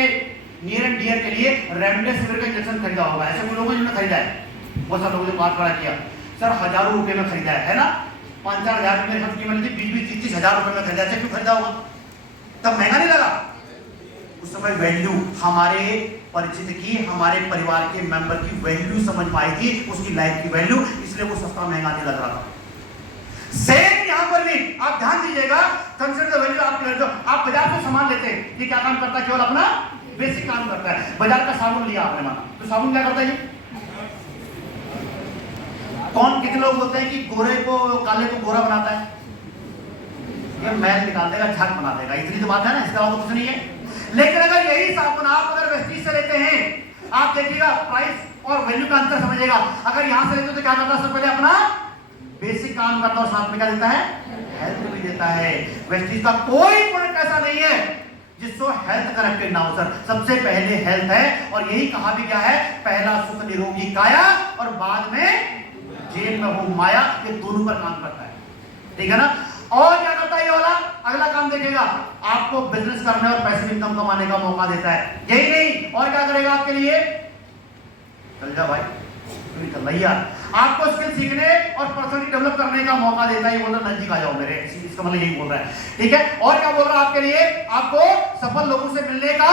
नियर एंड डियर के लिए रेमडेसिविर का इंजेक्शन खरीदा होगा। ऐसे कोई लोगों ने खरीदा है? बहुत सारे लोगों ने बात बड़ा किया, सर हजारों रुपए में खरीदा है ना, 5-4 हजार रुपये खर्च की, मैंने 20-30 हजार रुपए में खरीदा। क्यों खरीदा होगा? तब महंगा नहीं लगा? उस समय वैल्यू, हमारे परिचित की, हमारे परिवार के मेंबर की वैल्यू समझ पाई थी, उसकी लाइफ की वैल्यू, इसलिए वो सस्ता महंगा नहीं लग रहा था। सेम यहां पर भी आप ध्यान दीजिएगा, कंसीडर द वैल्यू। आप बाजार से सामान लेते हैं, ये क्या काम करता है? केवल अपना बेसिक काम करता है। बाजार का साबुन लिया आपने, माना तो साबुन क्या करता है? कौन, कितने लोग बोलते हैं कि गोरे को, काले को गोरा बनाता है? ये मैल निकाल देगा, झाग बना देगा, इतनी तो बात है ना, इसके अलावा कुछ नहीं है। लेकिन अगर यही साबुन आप अगर वेस्टीज से लेते हैं, आप देखिएगा प्राइस और वैल्यू का अंतर समझिएगा। अगर यहां से लेते तो क्या करता है? सबसे पहले अपना बेसिक काम करता और साथ में क्या देता है? हेल्थ भी देता है। वेस्टीज का कोई प्रोडक्ट ऐसा नहीं है जिसको हेल्थ कनेक्टेड ना हो सर। सबसे पहले हेल्थ है, और यही कहा भी क्या है? पहला सुख निरोगी काया और बाद में जेल में हो माया। ये दोनों पर काम करता है, ठीक है ना? और क्या करता है ये वाला? अगला काम देखिएगा, आपको बिजनेस करने और पैसे इनकम कमाने का मौका देता है। यही नहीं, और क्या करेगा आपके लिए? चल जा भाई, चल भैया, आपको स्किल सीखने और पर्सनली डेवलप करने का मौका देता है। ये बोल रहा नजदीक आ जाओ मेरे, इसका मतलब यही बोल रहा है, ठीक है? और क्या बोल रहा है आपके लिए? आपको सफल लोगों से मिलने का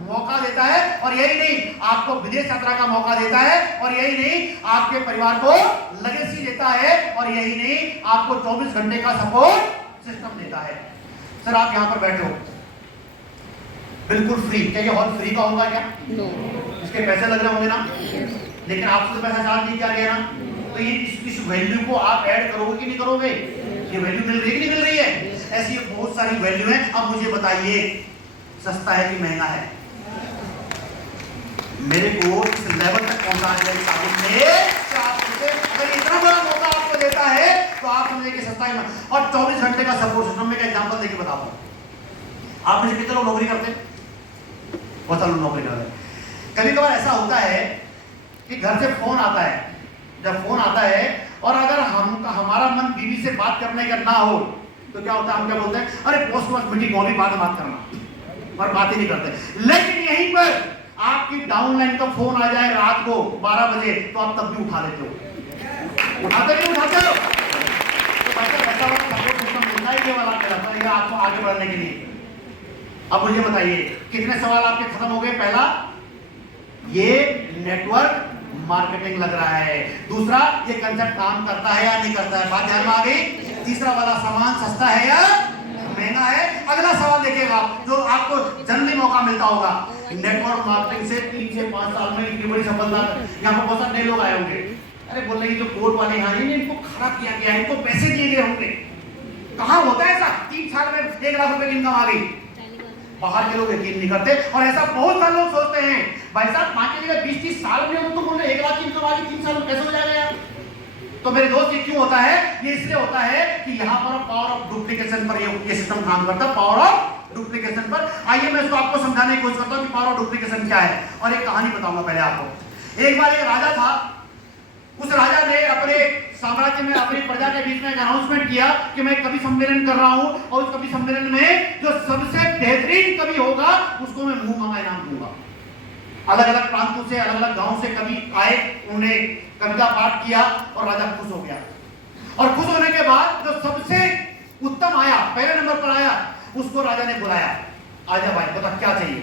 मौका देता है, और यही नहीं आपको विदेश यात्रा का मौका देता है, और यही नहीं आपके परिवार को लेगेसी देता है, और यही नहीं आपको 24 घंटे का सपोर्ट सिस्टम देता है। सर आप यहां पर बैठे हो बिल्कुल फ्री, क्या ये हॉल फ्री का होगा क्या? नो। इसके पैसे लग रहे होंगे ना, लेकिन आपसे तो पैसा चार्ज नहीं किया गया ना, तो ये इस वैल्यू को आप ऐड करोगे कि नहीं करोगे? ये वैल्यू मिल रही है कि नहीं मिल रही है? ऐसी बहुत सारी वैल्यू है। अब मुझे बताइए सस्ता है कि महंगा है? मेरे को इस लेवल तक पहुंचा दिया अगर इतना बड़ा मौका आपको देता है तो आप समझे कि सस्ता है। और 24 घंटे का सपोर्ट सिस्टम में का एग्जांपल देके बताता हूं। आप में से कितने लोग नौकरी करते हैं? बहुत सारे लोग नौकरी करते हैं। कभी कभार ऐसा होता है कि घर से फोन आता है, जब फोन आता है और अगर हमारा मन बीवी से बात करने का ना हो तो क्या होता है, हम क्या बोलते हैं, अरे पोस्ट मास्ट मीटिंग होगी बाद में बात करना, और बात ही नहीं करते। लेकिन यहीं पर आपकी डाउनलाइन का फोन आ जाए रात को 12 बजे तो आप तब भी उठा लेते हो, उठाते नहीं उठाते हो? तो ऐसा वाला सपोर्ट सिस्टम मिलना ही ये वाला रहता है आपको आगे बढ़ने के लिए। अब मुझे बताइए कितने सवाल आपके खत्म हो गए? पहला, ये नेटवर्क मार्केटिंग लग रहा है। दूसरा, ये कंसेप्ट काम करता है या नहीं करता है, बात ध्यान में आ गई। तीसरा वाला, सामान सस्ता है या महंगा है। अगला सवाल देखिएगा जो आपको जनरली मौका मिलता होगा, नेटवर्क मार्केटिंग से 3 से 5 साल में इतनी बड़ी सफलता। यहाँ पर बहुत सारे नए लोग आए होंगे, अरे बोल रहे जो कोर्ट वाले यहाँ इनको खड़ा किया गया, इनको पैसे दिए गए होंगे। कहाँ होता है ऐसा? 3 साल में 1 लाख रुपए की इनकम आ गई। बाहर के लोग यकीन नहीं करते, और ऐसा बहुत सारे लोग सोचते हैं भाई साहब 5 की जगह 20-30 साल में हो तो बोल रहे 1 लाख की इनकम आ गई, 3 साल में कैसे हो जाएगा यार? तो मेरे दोस्त ये क्यों होता है? ये इसलिए होता है कि यहाँ पर पावर ऑफ डुप्लीकेशन पर ये सिस्टम काम करता है, पावर ऑफ डुप्लीकेशन पर। आइए मैं इसको आपको समझाने की कोशिश करता हूँ कि पावर ऑफ डुप्लीकेशन क्या है, और एक कहानी बताऊंगा पहले आपको। एक बार एक राजा था, उस राजा ने अपने साम्राज्य में अपनी प्रजा के बीच में एक अनाउंसमेंट किया कि मैं कवि सम्मेलन कर रहा हूं, और उस कवि सम्मेलन में जो सबसे बेहतरीन कवि होगा उसको मैं मुंह मांगा इनाम दूंगा। अलग अलग प्रांतों से, अलग अलग गांव से कवि आए, उन्होंने कविता पाठ किया और राजा खुश हो गया। और खुश होने के बाद जो सबसे उत्तम आया, पहले नंबर पर आया, उसको राजा ने बुलाया, आजा भाई बता क्या चाहिए?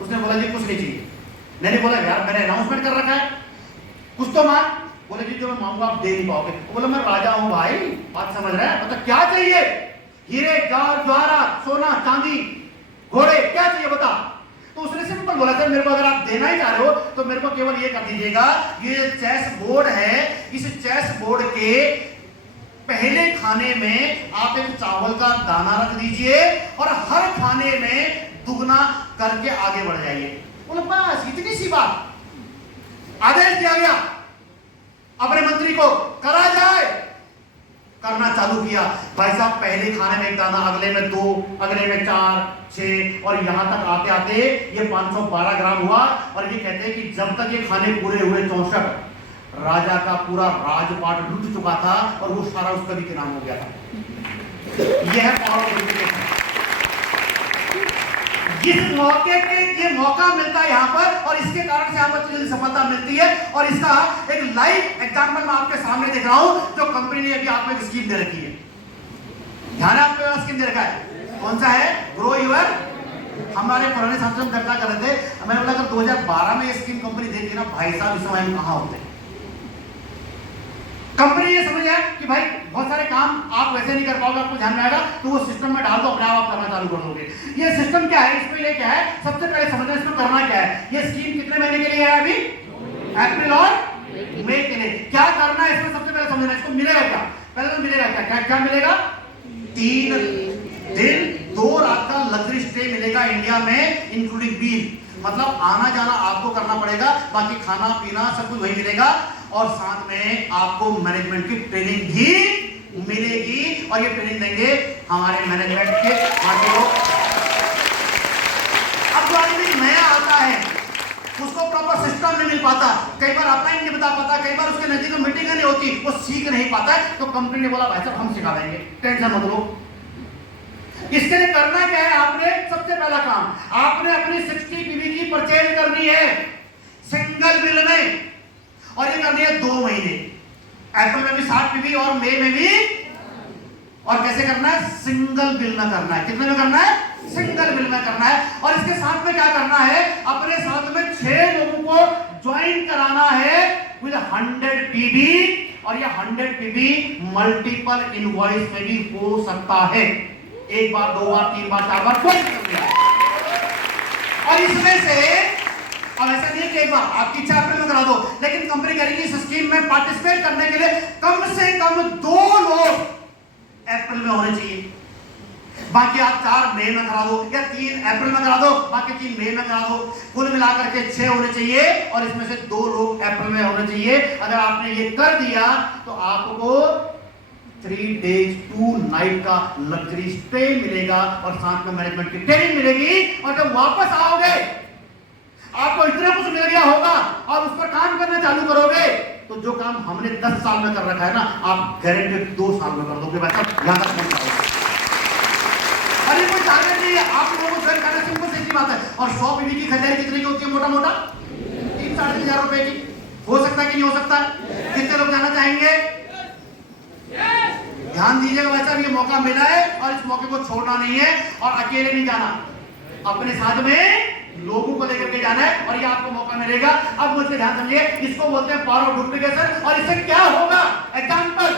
उसने बोला जी कुछ नहीं चाहिए। मैंने बोला यार मैंने अनाउंसमेंट कर रखा है, कुछ तो मांग। बोले जी जो मैं मांगूंगा आप दे नहीं पाओगे। बोला मैं राजा हूं भाई, बात समझ रहे हैं, मतलब क्या चाहिए? हीरे जवाहरात सोना चांदी घोड़े क्या चाहिए बता? तो उसने सिंपल बोला सर मेरे को अगर आप देना ही चाह रहे हो तो मेरे को केवल ये कर दीजिएगा, ये चेस बोर्ड है, इस चेस बोर्ड के पहले खाने में आप एक चावल का दाना रख दीजिए और हर खाने में दुगना करके आगे बढ़ जाइए। बोला बस इतनी सी बात। आदेश दिया गया अपने मंत्री को, करा जाए। करना चालू किया। भाई साहब पहले खाने में एक दाना, अगले में 2, अगले में 4, 6 और यहां तक आते आते ये 512 ग्राम हुआ। और ये कहते हैं कि जब तक ये खाने पूरे हुए 64, राजा का पूरा राजपाट लुट चुका था और वो सारा उस कवि के नाम हो गया था। यह है पावर ऑफ डुप्लीकेशन। इस मौके के ये मौका मिलता है यहाँ पर, और इसके कारण से यहाँ पर सफलता मिलती है। और इसका एक लाइव एग्जांपल मैं आपके सामने देख रहा हूँ, जो कंपनी ने अभी आपको एक स्कीम दे रखी है। ध्यान है आपको स्कीम दे रखा है, कौन सा है? Grow your. हमारे पुराने साथियों में चर्चा कर रहे थे, मैंने बोला अगर 2012 में ये स्कीम कंपनी देती ना भाई साहब इस समय हम कहाँ होते। कंपनी ये समझ आया कि भाई बहुत सारे काम आप वैसे नहीं कर पाओगे, आपको ध्यान में आएगा तो वो सिस्टम में डाल दो, अपने आप करना चालू कर दोगे। ये सिस्टम क्या है, इसमें ये क्या है, सबसे पहले समझना इसमें करना क्या है। ये स्कीम कितने महीने के लिए है? अभी अप्रैल और मई के लिए। क्या करना है इसमें सबसे पहले समझना, इसको मिलेगा क्या? पहले तो मिलेगा क्या, क्या क्या मिलेगा? 3 दिन 2 रात का लग्जरी स्टे मिलेगा इंडिया में, इंक्लूडिंग बील। मतलब आना जाना आपको करना पड़ेगा, बाकी खाना पीना सब कुछ वही मिलेगा। और साथ में आपको मैनेजमेंट की ट्रेनिंग भी मिलेगी, और ये ट्रेनिंग देंगे हमारे मैनेजमेंट के लोग। अब जो आदमी नया आता है उसको प्रॉपर सिस्टम नहीं मिल पाता, कई बार अपना ही नहीं बता पाता, कई बार उसके नजदीक में मीटिंग नहीं होती, वो सीख नहीं पाता है। तो कंपनी ने बोला भाई साहब हम सिखा देंगे, टेंशन मत लो। इसके लिए करना क्या है? आपने सबसे पहला काम, आपने अपनी 60 पीवी की परचेज करनी है सिंगल बिल में, और ये करनी है 2 महीने। अप्रैल में भी 60 पीवी और मई में भी। और कैसे करना है? सिंगल बिल में करना है। कितने में करना है? सिंगल बिल में करना है। और इसके साथ में क्या करना है, अपने साथ में 6 लोगों को ज्वाइन कराना है विद 100 पीबी, और ये 100 पीबी मल्टीपल इनवॉइस में भी हो सकता है, 1 बार 2 बार 3 बार 4 बार कोई नहीं। और इसमें से अब ऐसा नहीं है कि एक बार आपकी इच्छा अप्रैल में करा दो, लेकिन कंपनी करेगी इस स्कीम में पार्टिसिपेट करने के लिए कम से कम 2 लोग अप्रैल में होने चाहिए। बाकी आप 4 मई में करा दो या 3 अप्रैल में करा दो, बाकी 3 मई में करा दो। कुल मिलाकर के 6 होने चाहिए और इसमें से 2 लोग अप्रैल में होने चाहिए। अगर आपने ये कर दिया तो आपको 3 days 2 night का लग्जरी स्टे मिलेगा और साथ में मैनेजमेंट की ट्रेनिंग मिलेगी। और जब वापस आओगे आपको इतना कुछ मिल गया होगा और उस पर काम करना चालू करोगे तो जो काम हमने 10 साल में कर रखा है ना, आप गारंटेड 2 साल में कर दोगे। भाई साहब यहां तक पहुंच जाओगे। अरे कोई टारगेट नहीं है, आप लोगों को ज्वाइन करना सिंपल सी बात है। और 100 पीवी की खरीदारी कितने की होती है? मोटा मोटा 3-3.5 रुपए की। हो सकता है कि नहीं हो सकता? कितने लोग जाना चाहेंगे? ध्यान दीजिएगा भाई साहब, ये मौका मिला है और इस मौके को छोड़ना नहीं है। और अकेले नहीं जाना, अपने साथ में लोगों को लेकर के जाना है और ये आपको मौका मिलेगा। अब मुझे ध्यान समझिए, इसको बोलते हैं पावर ऑफ डुप्लीकेशन। और इससे क्या होगा? एग्जांपल,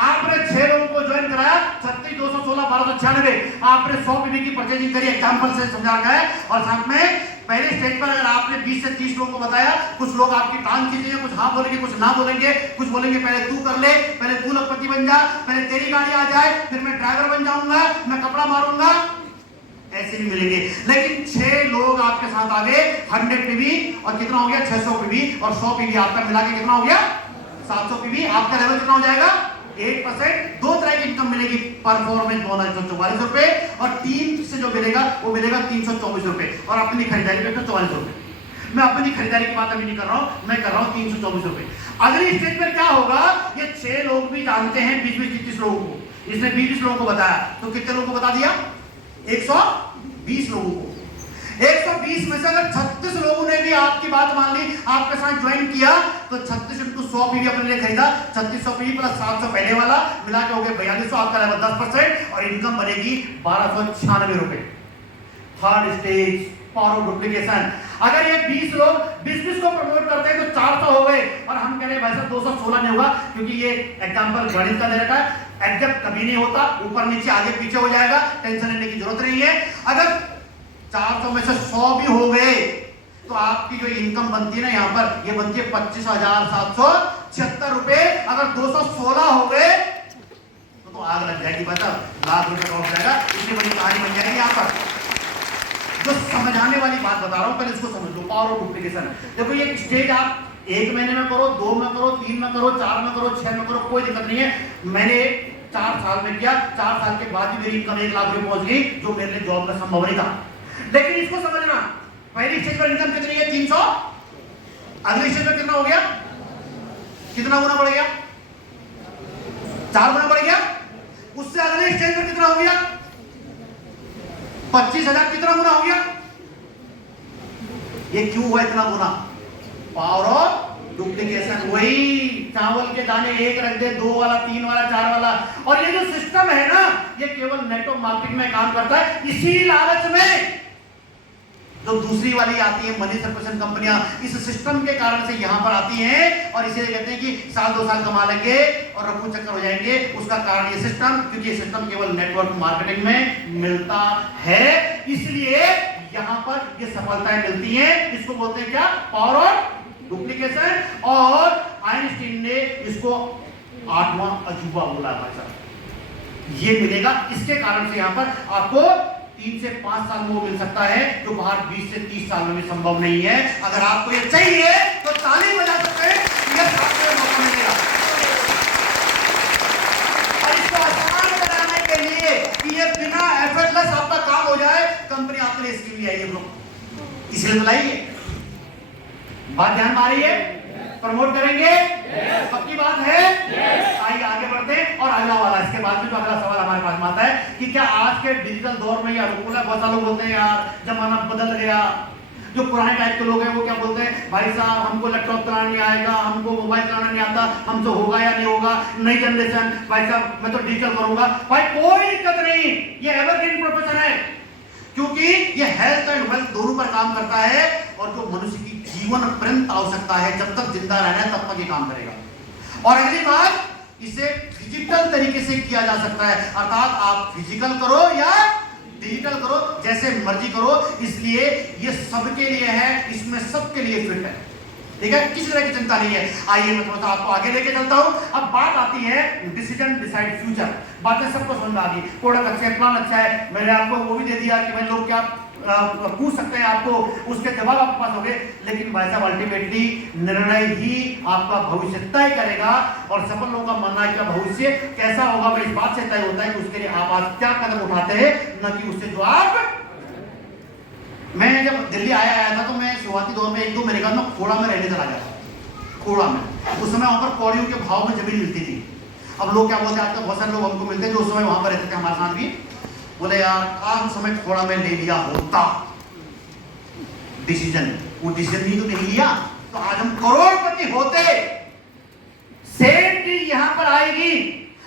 आपने 6 लोगों को ज्वाइन कराया, 36, 216, 1296, आपने 100 पीवी की परचेजिंग करी, एग्जांपल से समझा गया है। और साथ में पहले स्टेज पर अगर आपने 20 से 30 लोगों को बताया, कुछ लोग आपकी टांग खींचेंगे, कुछ हाँ बोलेंगे, कुछ ना बोलेंगे, कुछ बोलेंगे पहले तू कर ले, पहले तू लखपति बन जा, पहले तेरी गाड़ी आ जाए, फिर मैं ड्राइवर बन जाऊंगा, मैं कपड़ा मारूंगा, ऐसे भी मिलेंगे। लेकिन 6 लोग आपके साथ आ गए, 100 पीवी और कितना हो गया? 600 पीवी और 100 पीवी आपका मिला के कितना हो गया? 700 पीवी। आपका लेवल कितना हो जाएगा? 8%। 2 तरह की इनकम मिलेगी, परफॉर्मेंस बोनस 144 रुपए और टीम से जो मिलेगा वो मिलेगा 324 रुपए और अपनी खरीदारी पे 44 रुपए। मैं अपनी खरीदारी की बात अभी नहीं कर रहा हूं, मैं कर रहा हूं 324 रुपए। अगली स्टेज पर क्या होगा? ये 6 लोग भी जानते हैं 20-20 लोगों को, इसने 20 लोगों को बताया, तो कितने लोगों को बता दिया? 120 लोगों को। 120 में से अगर 36 लोगों ने भी आपकी बात मान ली, आपके साथ ज्वाइन किया, तो 36 इंटू 100 पीवी अपने लिए खरीदा, 3600 पीवी प्लस 700 पहले वाला मिला के हो गया 4200, आपका लेवल 10% और इनकम बनेगी 1296 रुपए। Third stage power of duplication. अगर ये 20 लोग बिजनेस को प्रमोट करते हैं तो 400 हो गए और हम कह रहे हैं भाई साहब 216 नहीं होगा, क्योंकि ये एग्जांपल गणित का दे रखा है, एग्जैक्ट कभी नहीं होता, ऊपर नीचे आगे पीछे हो जाएगा, टेंशन लेने की जरूरत नहीं है। अगर 400 में से 100 भी हो गए तो आपकी जो इनकम बनती है ना यहाँ पर, ये बनती है 25,776 रुपए। अगर 216 हो गए तो आग लग जाएगी, पता लाख रुपए का हो जाएगा। इतनी बड़ी कहानी बन जाएगी यहाँ पर। जो समझाने वाली बात बता रहा हूं, पहले इसको समझ लो। पावर ऑफ डुप्लीकेशन देखो, ये स्टेज आप 1 महीने में करो, 2 में करो, 3 में करो, 4 में करो, 6 में करो, कोई दिक्कत नहीं है। मैंने 4 साल में किया, 4 साल के बाद ही मेरी इनकम 1 लाख रुपए पहुंच गई, जो मेरे लिए जॉब में संभव नहीं था। लेकिन इसको समझना, पहली स्टेज पर इनकम कितनी है? 300। अगली स्टेज पर कितना हो गया? कितना गुना बढ़ गया? 4 गुना बढ़ गया। उससे अगले स्टेज पर कितना हो गया? 25,000। कितना गुना हो गया? ये क्यों हुआ इतना गुना? Power of duplication. वही चावल के दाने एक रख दे, 2 वाला, 3 वाला, 4 वाला। और ये जो सिस्टम है ना, ये केवल नेटवर्क मार्केटिंग में काम करता है। इसी लालच में जो दूसरी वाली आती है मनी सर्कुलेशन कंपनियां, इस सिस्टम के कारण से यहां पर आती हैं और इसीलिए कहते हैं कि साल 2 साल कमा लेंगे और रफू चक्कर हो जाएंगे। उसका कारण ये सिस्टम, क्योंकि ये सिस्टम केवल नेटवर्क मार्केटिंग में मिलता है, इसलिए यहां पर ये सफलताएं मिलती हैं। इसको बोलते हैं क्या? Power of duplication. और आइंस्टीन ने इसको 8वां अजूबा बोला भाई साहब। ये मिलेगा, इसके कारण से यहां पर आपको 3 से 5 साल में वो मिल सकता है, जो बाहर 20 से 30 साल में भी संभव नहीं है। अगर आपको ये चाहिए तो ताली बजा सकते हैं, आपको मौका मिलेगा। और इसको आसान बनाने के लिए कि ये बिना एफर्टलेस आपका काम हो जाए, कंपनी आपके लिए स्कीम ले आई है, इसलिए बुलाई। बात ध्यान में आ रही है? प्रमोट करेंगे? पक्की बात है? आइए आगे बढ़ते हैं। और अगला वाला, इसके बाद में जो अगला सवाल हमारे पास आता है कि क्या आज के डिजिटल दौर में, या अनुकूल है, बहुत सारे लोग बोलते हैं यार जमाना बदल गया। जो पुराने टाइप के लोग हैं वो क्या बोलते हैं, भाई साहब हमको लैपटॉप चलाना नहीं आएगा, हमको मोबाइल चलाना नहीं आता, हमसे होगा या नहीं होगा, नई जनरेशन, भाई साहब मैं तो डिजिटल करूंगा। भाई कोई दिक्कत नहीं, ये एवरग्रीन प्रोफेशन है। क्योंकि ये हेल्थ एंड वेल्थ दोनों पर काम करता है और जो मनुष्य की जीवन पर्यंत आवश्यकता है, जब तक जिंदा रहना है तब तक ये काम करेगा। और अगली बात, इसे डिजिटल तरीके से किया जा सकता है, अर्थात आप फिजिकल करो या डिजिटल करो, जैसे मर्जी करो। इसलिए ये सबके लिए है, इसमें सबके लिए फिट है, ठीक है, किसी तरह की चिंता नहीं है। आइए मैं थोड़ा सा आपको आगे लेके चलता हूं। अब बात आती है डिसीजन डिसाइड फ्यूचर। बातें सबको समझ में आ गई, प्रोडक्ट अच्छा है, प्लान अच्छा है, मैंने आपको वो भी दे दिया कि भाई लोग क्या पूछ सकते हैं, आपको उसके जवाब आपके पास होंगे। लेकिन भाई साहब अल्टीमेटली निर्णय ही आपका भविष्य तय करेगा, और सफल लोगों का मानना है कि भविष्य कैसा होगा वह इस बात से तय होता है कि उसके लिए आप आज क्या कदम उठाते हैं, न कि उससे जो आप। मैं जब दिल्ली आया था तो मैं शुरुआती दौर में 1-2 महीने का मैं खोड़ा में रहने चला गया था। खोड़ा में उस समय वहां पर कौड़ियों के भाव में जमीन मिलती थी। अब लोग क्या बोलते हैं, आजकल बहुत सारे लोग हमको मिलते हैं जो उस समय वहां पर रहते थे हमारे साथ भी, बोले यार आज उस समय खोड़ा में ले लिया होता डिसीजन, वो डिसीजन ही तो नहीं लिया तो आज हम करोड़पति होते। सेम चीज यहां पर आएगी।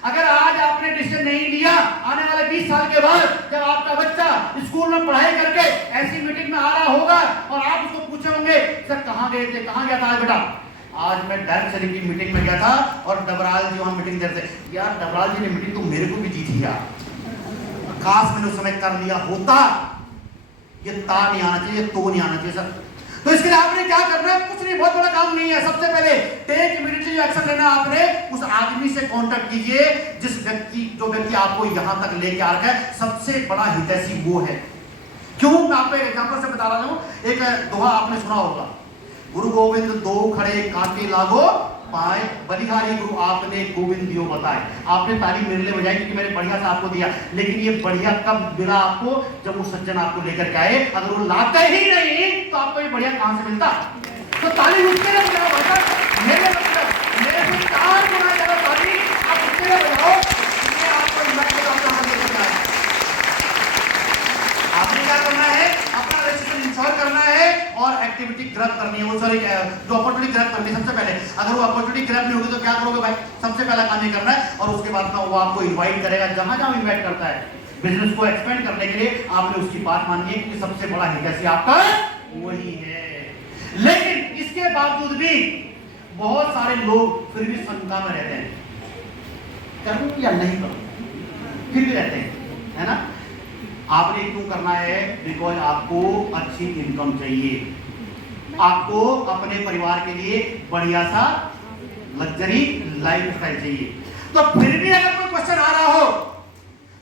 अगर आज आपने डिसीजन नहीं लिया, आने वाले 20 साल के बाद जब आपका बच्चा स्कूल में पढ़ाई करके ऐसी मीटिंग में आ रहा होगा और आप उसको पूछे होंगे सर कहां गए थे, कहां गया था आज बेटा, आज मैं डायरेक्ट शरीफ की मीटिंग में गया था और डबराल जी वहां मीटिंग दे रहे थे। यार डबराल जी ने मीटिंग तो मेरे को भी दी थी यार, काश मैंने उस समय कर लिया होता। ये ता नहीं आना चाहिए, तो नहीं आना चाहिए सर। तो इसके लिए आपने क्या करना है, कुछ नहीं, बहुत बड़ा काम नहीं है। सबसे पहले टेक इमीडिएटली एक्शन लेना। आपने उस आदमी से कांटेक्ट कीजिए जो व्यक्ति आपको यहां तक लेके आ रहा है। सबसे बड़ा हितैषी वो है। क्यों, मैं आपको एक एग्जांपल से बता रहा हूं। एक दोहा आपने सुना होगा, गुरु गोविंद दो खड़े कांटे लागो पाए, बलिहारी गुरु आपने गोविंद दियो बताए। आपने ताली मेरे लिए बजाई क्योंकि मैंने बढ़िया से आपको दिया, लेकिन ये बढ़िया कब मिला आपको, जब वो सज्जन आपको लेकर के आए। अगर वो लाते ही नहीं तो आपको ये बढ़िया कहां से मिलता। तो ताली उसके लिए बजाओ भाई, मेरे से 4 गुना ज्यादा ताली आप उसके लिए बजाओ, आपको आपने क्या करना है, अपना रजिस्ट्रेशन इंश्योर करना है और एक्टिविटी ग्रैब करनी है। वो सॉरी जो अपॉर्चुनिटी ग्रैब करनी है सबसे पहले। अगर वो अपॉर्चुनिटी ग्रैब नहीं होगी तो क्या करोगे भाई, सबसे पहला काम ये करना है। और उसके बाद में वो आपको इनवाइट करेगा, जहां जहां इनवाइट करता है बिजनेस को एक्सपेंड करने के लिए, आपने उसकी बात माननी है क्योंकि सबसे बड़ा हितैषी आपका वही है। लेकिन इसके बावजूद भी बहुत सारे लोग फिर भी शंका में रहते हैं, करूं या नहीं करूं, फिर भी रहते हैं, है ना। आपने क्यों करना है, बिकॉज आपको अच्छी इनकम चाहिए, आपको अपने परिवार के लिए बढ़िया सा लग्जरी लाइफ स्टाइल चाहिए। तो फिर भी अगर कोई क्वेश्चन आ रहा हो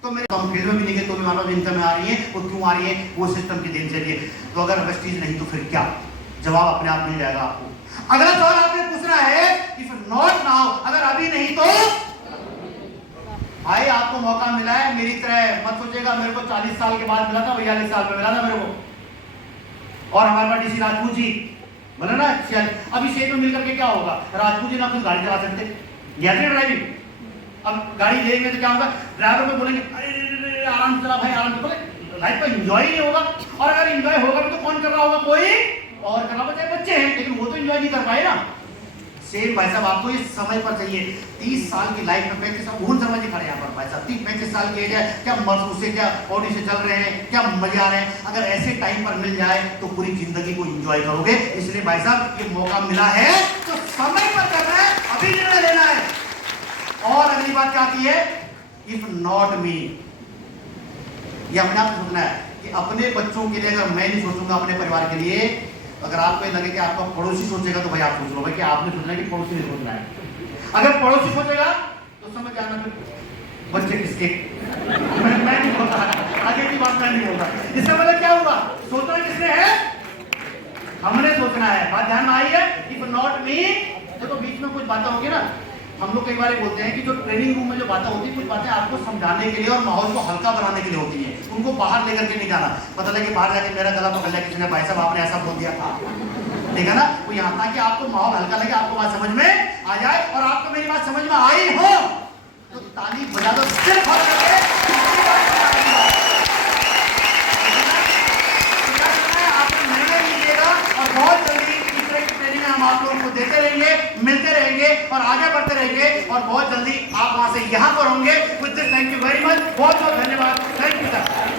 तो मेरे हम फिर भी नहीं गए तो भी हमारे इनकम आ रही है, वो क्यों आ रही है, वो सिस्टम की देन से। तो अगर वेस्टीज नहीं तो फिर क्या, जवाब अपने आप मिल जाएगा आपको। अगला सवाल आपने पूछना है, इफ नॉट नाउ, अगर अभी नहीं तो भाई आपको मौका मिला है, मेरी तरह मत सोचेगा मेरे को 40 साल के बाद मिला था, 42 साल में मिला था मेरे को। और हमारे पास डीसी राजपूत जी बोले ना, अभी शेर में मिलकर के क्या होगा, राजपूत जी ना कुछ गाड़ी चला सकते, ड्राइविंग। अब गाड़ी लेंगे तो क्या होगा, ड्राइवर को बोलेंगे अरे आराम से चला भाई, आराम से, बोले लाइफ का एंजॉय नहीं होगा। और अगर एंजॉय होगा भी तो कौन कर रहा होगा, कोई और कर रहा होगा, चाहे बच्चे हैं, लेकिन वो तो एंजॉय नहीं कर पाए ना। सेम भाई साहब आपको ये समय पर चाहिए। 30 साल की लाइफ में 35 साल भूल समझ खड़े यहाँ पर भाई साहब, 30-35 साल की एज है, क्या मस्त से क्या ऑडी से चल रहे हैं, क्या मजे आ रहे हैं। अगर ऐसे टाइम पर मिल जाए तो पूरी जिंदगी को एंजॉय करोगे। इसलिए भाई साहब ये मौका मिला है तो समय पर करना है, अभी निर्णय लेना है। और अगली बात क्या आती है, इफ नॉट मी, ये अपने आप सोचना है कि अपने बच्चों के लिए अगर मैं नहीं सोचूंगा अपने परिवार के लिए, अगर आपको ये लगे कि आपका पड़ोसी सोचेगा तो भाई आप सोच लो भाई कि आपने सोचना है कि पड़ोसी नहीं सोचना है। अगर पड़ोसी सोचेगा तो समझ जाना फिर बच्चे किसके, मैं नहीं बोलता, आगे की बात मैं नहीं बोलता। इसका मतलब क्या हुआ, सोचना किसने है, हमने सोचना है। बात ध्यान में आई है, इफ नॉट मी। देखो बीच में कुछ बातें होगी ना, हम लोग कई बार बोलते हैं कि जो ट्रेनिंग रूम में जो बातें होती है, कुछ बातें आपको समझाने के लिए और माहौल को हल्का बनाने के लिए होती है, उनको बाहर लेकर के नहीं जाना। पता लगे बाहर जाके मेरा गला पकड़ लिया किसी ने, भाई साहब आपने ऐसा बोल दिया था, ठीक है ना। वो यहाँ था कि आपको माहौल हल्का लगे, आपको बात समझ में आ जाए, और आपको मेरी बात समझ में आई हो तो ताली बजा दो, सिर्फ आपको निर्णय लीजिएगा। और बहुत जल्दी इस तरह की ट्रेनिंग हम आप लोगों को देते रहेंगे, मिलते रहेंगे और आगे बढ़ते रहेंगे, और बहुत जल्दी आप वहां से यहां पर होंगे। With this thank you very much, बहुत बहुत धन्यवाद, थैंक यू सर।